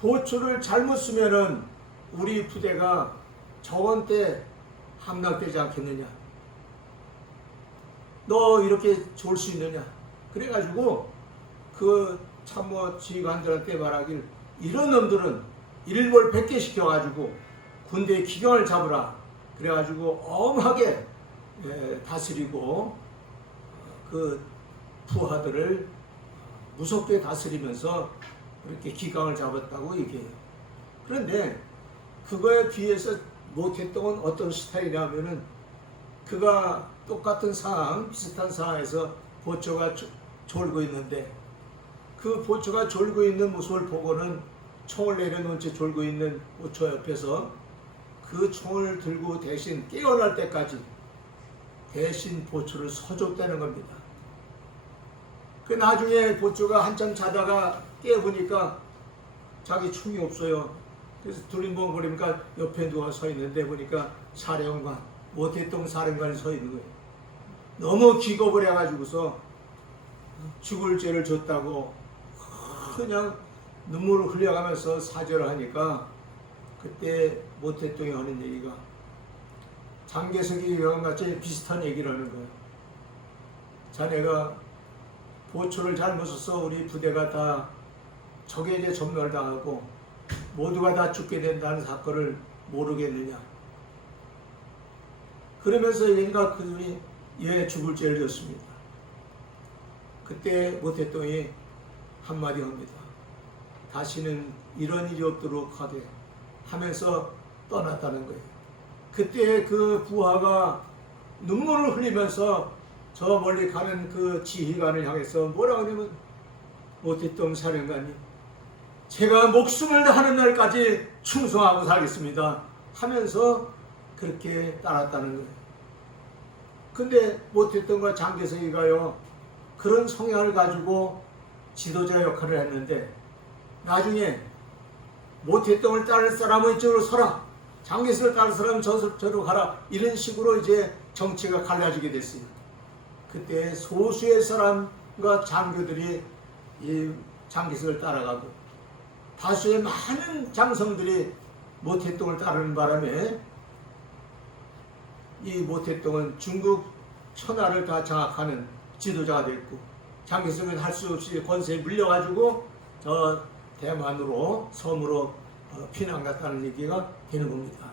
보초를 잘못 쓰면은 우리 부대가 저원 때 함락되지 않겠느냐? 너 이렇게 좋을 수 있느냐? 그래가지고 그 참모 지휘관들한테 말하길, 이런 놈들은 일벌 100개 시켜가지고 군대의 기강을 잡으라. 그래가지고 엄하게 다스리고 그 부하들을 무섭게 다스리면서 그렇게 기강을 잡았다고 얘기해요. 그런데 그거에 비해서 모태똥은 어떤 스타일이냐면은, 그가 똑같은 상황, 비슷한 상황에서 보초가 졸고 있는데 그 보초가 졸고 있는 모습을 보고는 총을 내려놓은 채 졸고 있는 보초 옆에서 그 총을 들고 대신 깨어날 때까지 대신 보초를 서줬다는 겁니다. 그 나중에 보초가 한참 자다가 깨어보니까 자기 총이 없어요. 그래서 두림벙거리니까 옆에 누가 서 있는데 보니까 사령관, 모태똥 사령관이 서 있는 거예요. 너무 기겁을 해가지고서 죽을 죄를 줬다고 그냥 눈물을 흘려가면서 사죄를 하니까, 그때 모태똥이 하는 얘기가 장개석이 이와 같이 비슷한 얘기를 하는 거예요. 자네가 보초를 잘못 써서 우리 부대가 다 적에게 전멸당하고 모두가 다 죽게 된다는 사건을 모르겠느냐. 그러면서 얘가 그들이 얘 죽을 죄를 졌습니다. 그때 모태똥이 한마디 합니다. 다시는 이런 일이 없도록 하게 하면서 떠났다는 거예요. 그때 그 부하가 눈물을 흘리면서 저 멀리 가는 그 지휘관을 향해서 뭐라고 하냐면, 모태똥 사령관님, 제가 목숨을 다하는 날까지 충성하고 살겠습니다 하면서 그렇게 따랐다는 거예요. 근데 모태똥과 장개석이가요, 그런 성향을 가지고 지도자 역할을 했는데, 나중에 모태똥을 따를 사람은 이쪽으로 서라, 장개석을 따를 사람은 저로 가라, 이런 식으로 이제 정치가 갈라지게 됐어요. 그때 소수의 사람과 장교들이 이 장개석을 따라가고 다수의 많은 장성들이 모태똥을 따르는 바람에 이 모태똥은 중국 천하를 다 장악하는 지도자가 됐고, 장개석은 할 수 없이 권세에 물려가지고 저 대만으로 섬으로 피난 갔다는 얘기가 되는 겁니다.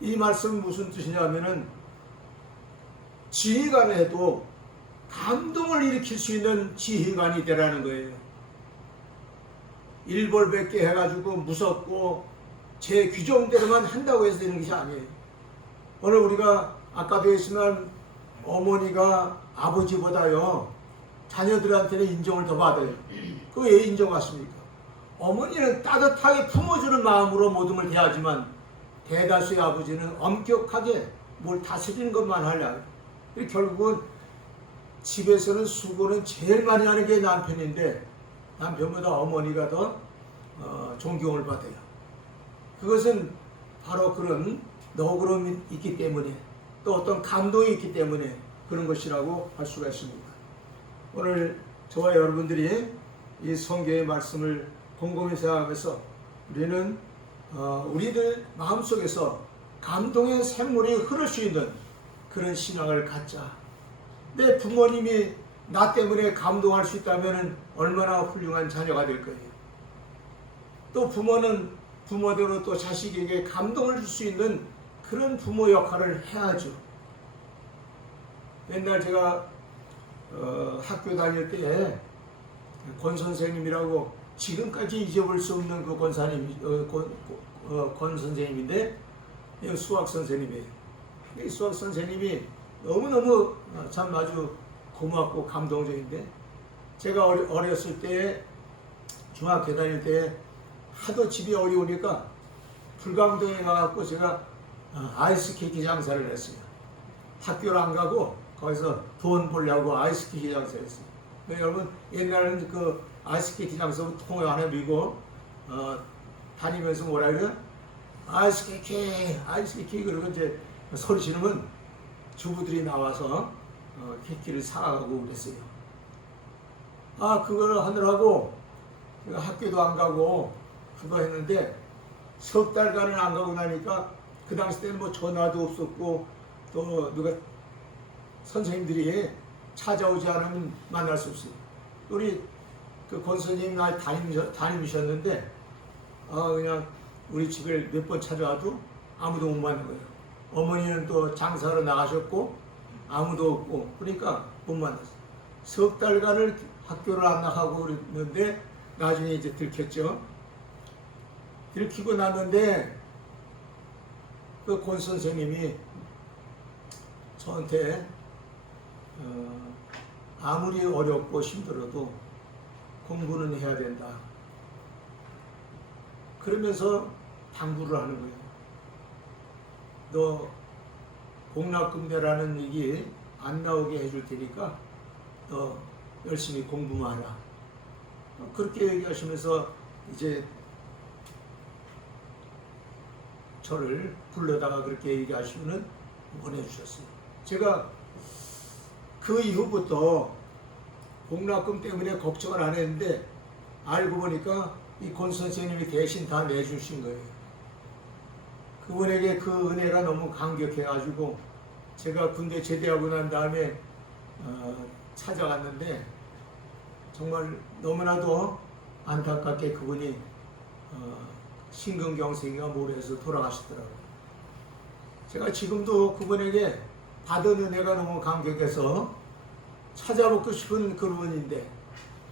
이 말씀은 무슨 뜻이냐면은, 지휘관을 해도 감동을 일으킬 수 있는 지휘관이 되라는 거예요. 일벌백계 해가지고 무섭고 제 규정대로만 한다고 해서 되는 것이 아니에요. 오늘 우리가 아까도 했지만 어머니가 아버지보다요 자녀들한테는 인정을 더 받아요. 그거 왜 인정받습니까? 어머니는 따뜻하게 품어주는 마음으로 모든 걸 대하지만 대다수의 아버지는 엄격하게 뭘 다스리는 것만 하려고. 결국은 집에서는 수고는 제일 많이 하는 게 남편인데 남편보다 어머니가 더 존경을 받아요. 그것은 바로 그런 너그러움이 있기 때문에, 또 어떤 감동이 있기 때문에 그런 것이라고 할 수가 있습니다. 오늘 저와 여러분들이 이 성경의 말씀을 곰곰이 생각하면서 우리는 우리들 마음속에서 감동의 샘물이 흐를 수 있는 그런 신앙을 갖자. 내 부모님이 나 때문에 감동할 수 있다면 얼마나 훌륭한 자녀가 될 거예요. 또 부모는 부모대로 또 자식에게 감동을 줄 수 있는 그런 부모 역할을 해야죠. 옛날 제가 학교 다닐 때 권 선생님이라고 지금까지 잊어볼 수 없는 그 권 선생님인데 수학 선생님이에요. 이 수학 선생님이 너무너무 참 아주 고맙고 감동적인데, 제가 어렸을 때 중학교 다닐 때 하도 집이 어려우니까 불광동에 가갖고 제가 아이스케이크 장사를 했어요. 학교를 안 가고 거기서 돈 벌려고 아이스케이크 장사를 했어요. 여러분 옛날에는 그 아이스케이크 장사 통을 하나 밀고 다니면서 뭐라 그래요? 아이스케이크 그러고 이제 소리 지르면 주부들이 나와서 케이크를 사가고 그랬어요. 그걸 하느라고 학교도 안 가고 그거 했는데 석 달간은 안 가고 나니까 그 당시 때는 뭐 전화도 없었고 또 누가 선생님들이 찾아오지 않으면 만날 수 없어요. 우리 그 권 선생님 날 다니셨는데 그냥 우리 집을 몇 번 찾아와도 아무도 못 만난 거예요. 어머니는 또 장사로 나가셨고 아무도 없고 그러니까 못 만났어요. 석 달간을 학교를 안 나가고 그랬는데 나중에 이제 들켰죠. 들키고 났는데 그 권 선생님이 저한테 아무리 어렵고 힘들어도 공부는 해야 된다. 그러면서 당부를 하는 거예요. 너 공락금내라는 얘기 안 나오게 해줄 테니까 너 열심히 공부만 하라. 그렇게 얘기하시면서 이제 저를 불러다가 그렇게 얘기하시면 보내주셨어요. 제가 그 이후부터 공락금 때문에 걱정을 안 했는데 알고 보니까 이 권 선생님이 대신 다 내주신 거예요. 그분에게 그 은혜가 너무 감격해가지고 제가 군대 제대하고 난 다음에 찾아갔는데 정말 너무나도 안타깝게 그분이 심근경색인가 모래에서 돌아가시더라고요. 제가 지금도 그분에게 받은 은혜가 너무 감격해서 찾아보고 싶은 그분인데,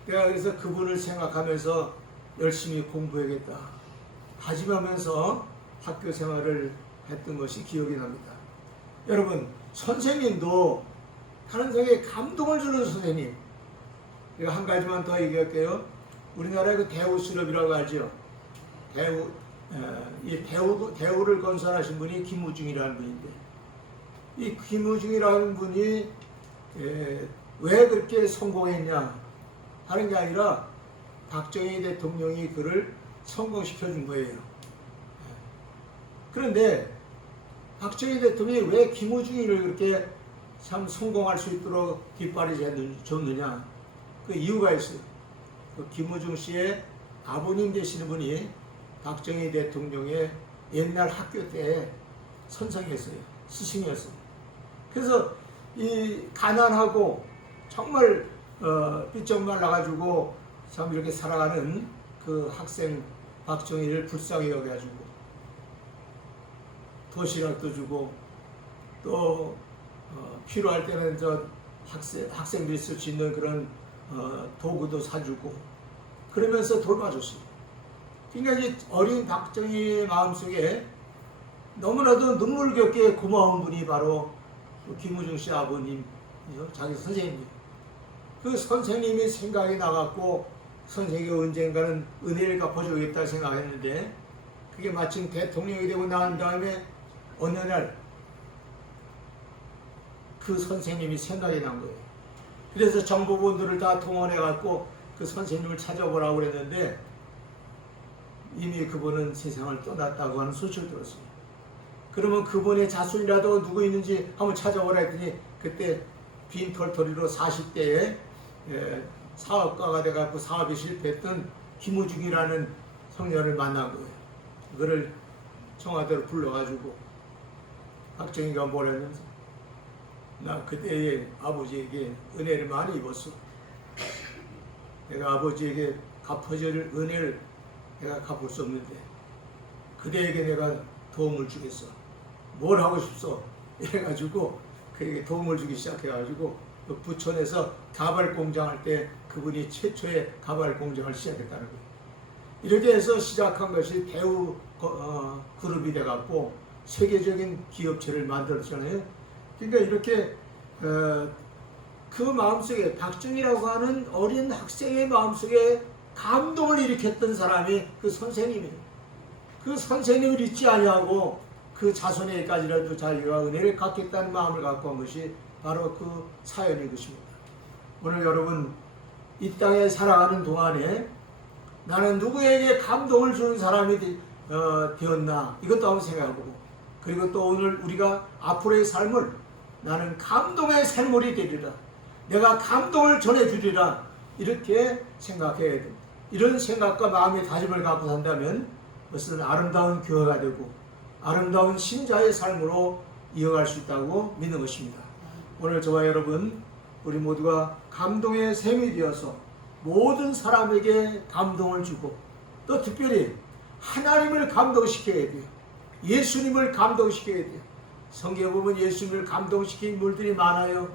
내가 그래서 그분을 생각하면서 열심히 공부해야겠다 다짐하면서 학교 생활을 했던 것이 기억이 납니다. 여러분, 선생님도 다른 사람에게 감동을 주는 선생님, 제가 한 가지만 더 얘기할게요. 우리나라의 그 대우 실업이라고 하죠. 대우를 건설하신 분이 김우중이라는 분인데, 이 김우중이라는 분이 왜 그렇게 성공했냐 하는 게 아니라 박정희 대통령이 그를 성공시켜 준 거예요. 그런데 박정희 대통령이 왜 김우중이를 그렇게 참 성공할 수 있도록 뒷발이 줬느냐, 그 이유가 있어요. 그 김우중 씨의 아버님 되시는 분이 박정희 대통령의 옛날 학교 때 선생이었어요. 스승이었어요. 그래서 이 가난하고 정말 삐쩍 말라가지고 참 이렇게 살아가는 그 학생 박정희를 불쌍히 여겨가지고 도시락도 주고 또 필요할 때는 저 학생들이 쓸 수 있는 그런 도구도 사주고 그러면서 돌봐줬어요. 그러니까 이제 어린 박정희의 마음속에 너무나도 눈물겹게 고마운 분이 바로 김우중 씨 아버님, 자기 선생님이에요. 그 선생님이 생각이 나갖고 선생님이 언젠가는 은혜를 갚아주겠다 생각했는데, 그게 마침 대통령이 되고 난 다음에 어느 날 그 선생님이 생각이 난 거예요. 그래서 정보본들을 다 동원해갖고 그 선생님을 찾아보라고 그랬는데 이미 그분은 세상을 떠났다고 하는 소식을 들었어요. 그러면 그분의 자손이라도 누구 있는지 한번 찾아보라 했더니 그때 빈털터리로 40대에 사업가가 돼갖고 사업이 실패했던 김우중이라는 청년을 만난 거예요. 그거를 청와대로 불러가지고 박정희가 뭐라면서, 나 그때의 아버지에게 은혜를 많이 입었어. 내가 아버지에게 갚아줄 은혜를 내가 갚을 수 없는데 그대에게 내가 도움을 주겠어. 뭘 하고 싶소? 이래가지고 그에게 도움을 주기 시작해가지고 그 부천에서 가발 공장할 때 그분이 최초의 가발 공장을 시작했다는 거예요. 이렇게 해서 시작한 것이 대우 그룹이 돼갖고 세계적인 기업체를 만들었잖아요. 그러니까 이렇게 그 마음속에 박정희라고 하는 어린 학생의 마음속에 감동을 일으켰던 사람이 그 선생님이에요. 그 선생님을 잊지 아니하고 그 자손에게까지라도 자기가 은혜를 갖겠다는 마음을 갖고 한 것이 바로 그 사연인 것입니다. 오늘 여러분 이 땅에 살아가는 동안에 나는 누구에게 감동을 주는 사람이 되었나, 이것도 한번 생각해보고, 그리고 또 오늘 우리가 앞으로의 삶을 나는 감동의 샘물이 되리라, 내가 감동을 전해주리라, 이렇게 생각해야 됩니다. 이런 생각과 마음의 다짐을 갖고 산다면 그것은 아름다운 교회가 되고 아름다운 신자의 삶으로 이어갈 수 있다고 믿는 것입니다. 오늘 저와 여러분 우리 모두가 감동의 샘이 되어서 모든 사람에게 감동을 주고 또 특별히 하나님을 감동시켜야 돼요. 예수님을 감동시켜야 돼요. 성경에 보면 예수님을 감동시킨 인물들이 많아요.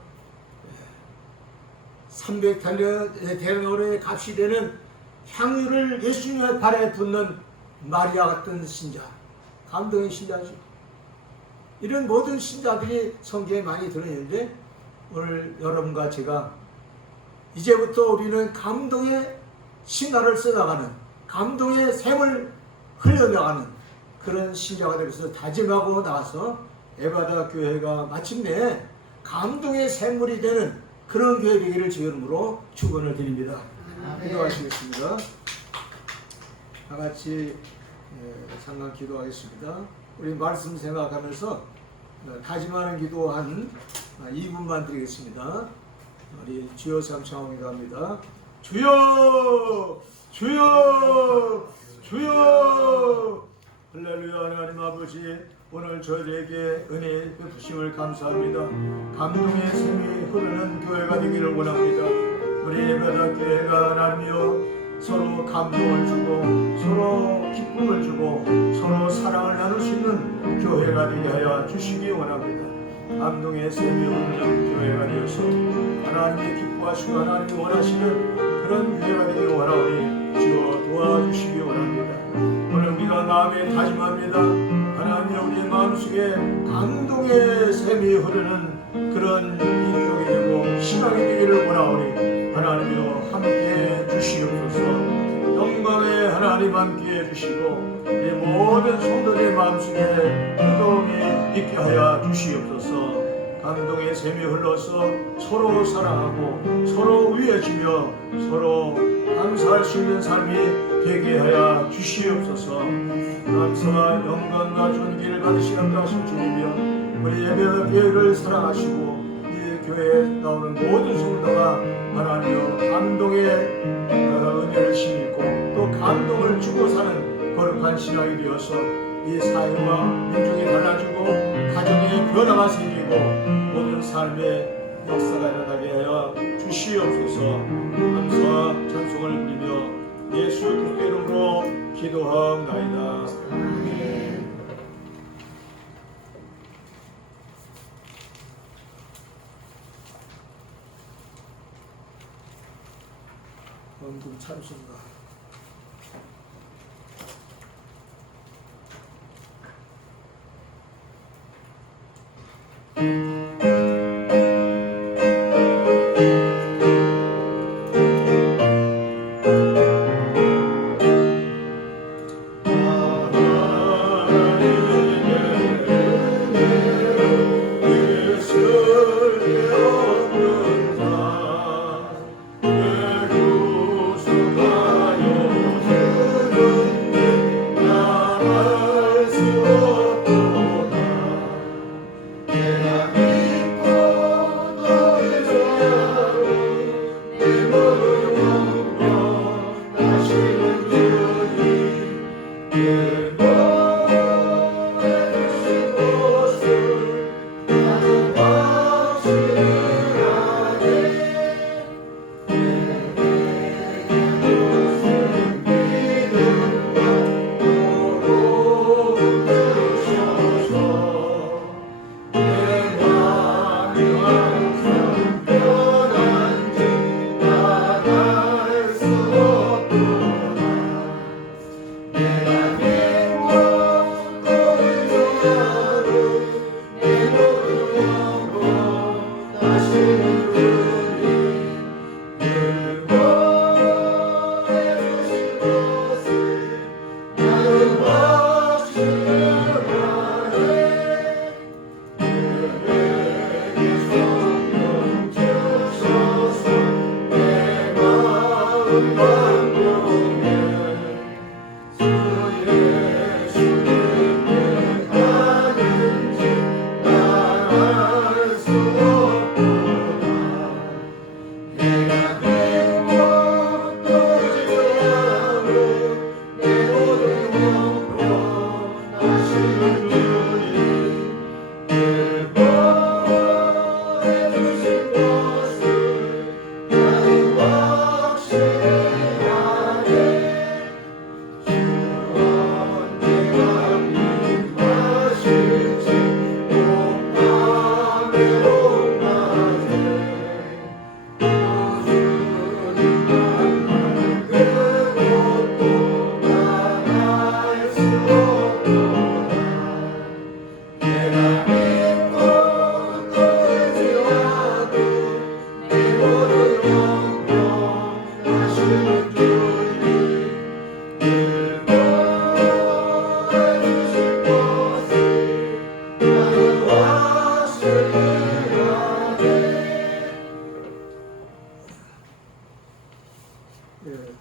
300대나리의 값이 되는 향유를 예수님의 발에 붓는 마리아 같은 신자, 감동의 신자죠. 이런 모든 신자들이 성경에 많이 들어있는데 오늘 여러분과 제가 이제부터 우리는 감동의 신화를 써나가는, 감동의 샘을 흘려나가는 그런 신자가 되어서 다짐하고 나와서 에바다 교회가 마침내 감동의 샘물이 되는 그런 교회 되기를 주 이름으로 축원을 드립니다. 기도하시겠습니다. 다 같이 잠깐 기도하겠습니다. 우리 말씀 생각하면서 다짐하는 기도 한 2분만 드리겠습니다. 우리 주여 삼창합니다 합니다. 주여, 주여, 주여. 할렐루야. 하나님 아버지, 오늘 저희에게 은혜 베푸심을 감사합니다. 감동의 샘이 흐르는 교회가 되기를 원합니다. 우리 예배당교회가 하나님이여 서로 감동을 주고 서로 기쁨을 주고 서로 사랑을 나눌 수 있는 교회가 되게 하여 주시기 원합니다. 감동의 샘이 흐르는 교회가 되어서 하나님이 기뻐하시고 하나님이 원하시는 그런 교회가 되기 원하오니 주여 도와주시기 원합니다. 오늘 우리가 마음에 다짐합니다. 하나님 우리의 마음속에 감동의 샘이 흐르는 그런 이 교회 되고 신앙이 되기를 원하오니 하나님이여 함께해 주시옵소서. 영광의 하나님 함께해 주시고 이 모든 성도들의 마음속에 뜨거움이 있게 하여 주시옵소서. 감동의 샘이 흘러서 서로 사랑하고 서로 위해주며 서로 감사할 수 있는 삶이 되게 하여 주시옵소서. 감사와 영광과 존귀를 받으시옵다 하신 주님이여 우리 예배의 교회를 사랑하시고 이 교회에 나오는 모든 성도가 하나님여 감동의 은혜를 심고 또 감동을 주고 사는 거룩한 신앙이 되어서 이 사회와 민족이 달라지고 가정의 변화가 생기고 모든 삶의 역사가 일어나게 하여 주시옵소서. 감사와 찬송을 드리며 예수 그리스도의 이름으로 기도하옵나이다. 아멘. 원금 찬송가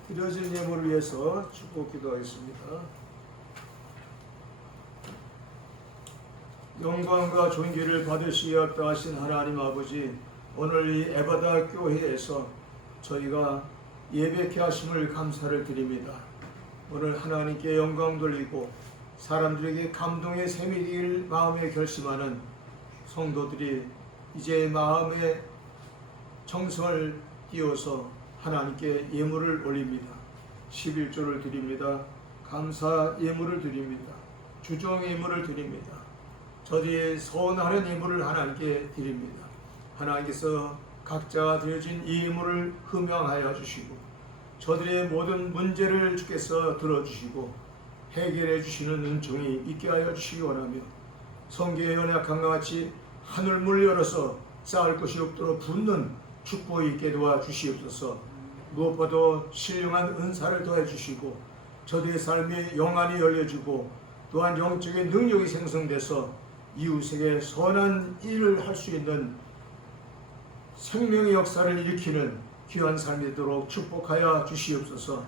드려진 예물을 위해서 축복 기도하겠습니다. 영광과 존귀를 받으시기에 합당하신 하나님 아버지, 오늘 이 에바다 교회에서 저희가 예배케 하심을 감사를 드립니다. 오늘 하나님께 영광 돌리고 사람들에게 감동의 샘이 되길 마음에 결심하는 성도들이 이제 마음의 정성을 띄워서 하나님께 예물을 올립니다. 11조를 드립니다. 감사 예물을 드립니다. 주정 예물을 드립니다. 저희의 선하는 예물을 하나님께 드립니다. 하나님께서 각자가 드려진 이 예물을 흠양하여 주시고 저들의 모든 문제를 주께서 들어주시고 해결해 주시는 은총이 있게 하여 주시기 원하며 성경의 연약함과 같이 하늘문을 열어서 쌓을 것이 없도록 붙는 축복이 있게 도와주시옵소서. 무엇보다 신령한 은사를 더해주시고 저들의 삶의 영안이 열려지고 또한 영적인 능력이 생성돼서 이웃에게 선한 일을 할 수 있는 생명의 역사를 일으키는 귀한 삶이 되도록 축복하여 주시옵소서.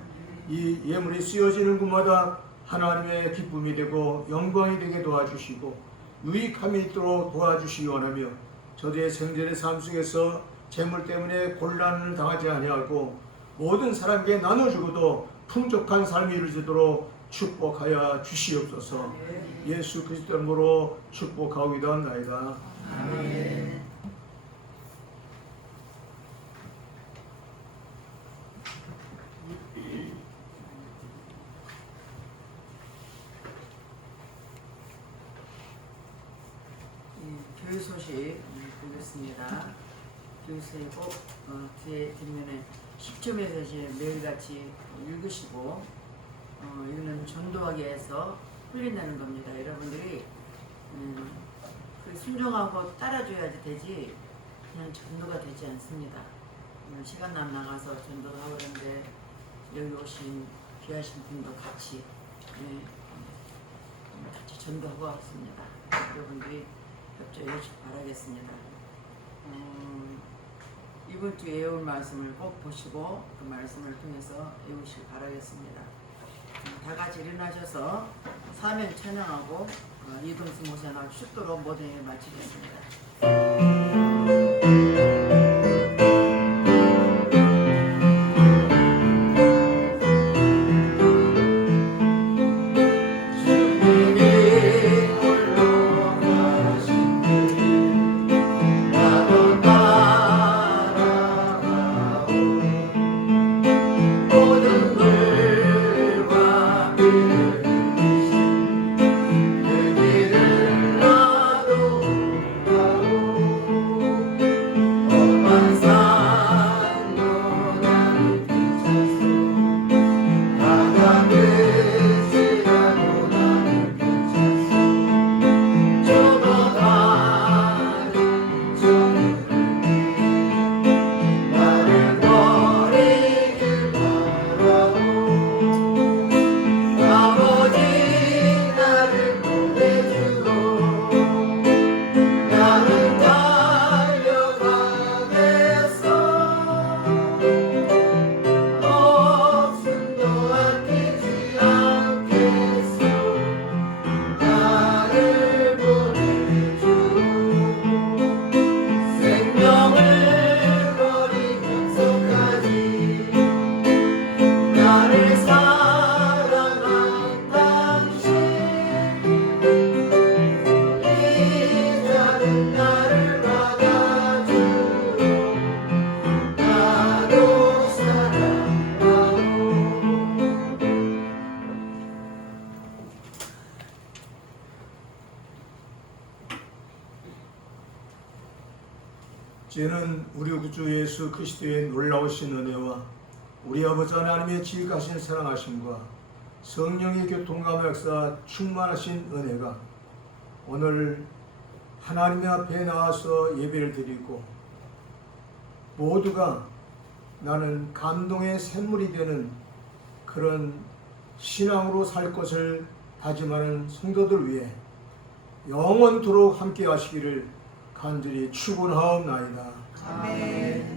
이 예물이 쓰여지는 곳마다 하나님의 기쁨이 되고 영광이 되게 도와주시고 유익함이 있도록 도와주시기 원하며 저들의 생전의 삶 속에서 재물 때문에 곤란을 당하지 아니하고 모든 사람에게 나눠주고도 풍족한 삶이 이루어지도록 축복하여 주시옵소서. 예수 그리스도 이름으로 축복하오기도 합나이다. 아멘. 교회 소식 보겠습니다. 교회 소식 꼭 뒤에 뒷면에 10조 메시지 매일같이 읽으시고 이거는 전도하기 위해서 훈련하는 겁니다. 여러분들이 순종하고 따라줘야지 되지 그냥 전도가 되지 않습니다. 시간 남 나가서 전도를 하고 그러는데 여기 오신 귀하신 분도 같이 같이 전도하고 왔습니다. 여러분들이 협조해 주시기 바라겠습니다. 이번 주 외울 말씀을 꼭 보시고 그 말씀을 통해서 외우시기 바라겠습니다. 다 같이 일어나셔서 사명 찬양하고 이동수 모세나 슛도로 모든 일 마치겠습니다. 이제는 우리 구주 예수 그리스도의 놀라우신 은혜와 우리 아버지 하나님의 지극하신 사랑하심과 성령의 교통과 역사 충만하신 은혜가 오늘 하나님의 앞에 나와서 예배를 드리고 모두가 나는 감동의 샘물이 되는 그런 신앙으로 살 것을 다짐하는 성도들 위해 영원토록 함께 하시기를 간절히 축원하옵나이다. 아멘.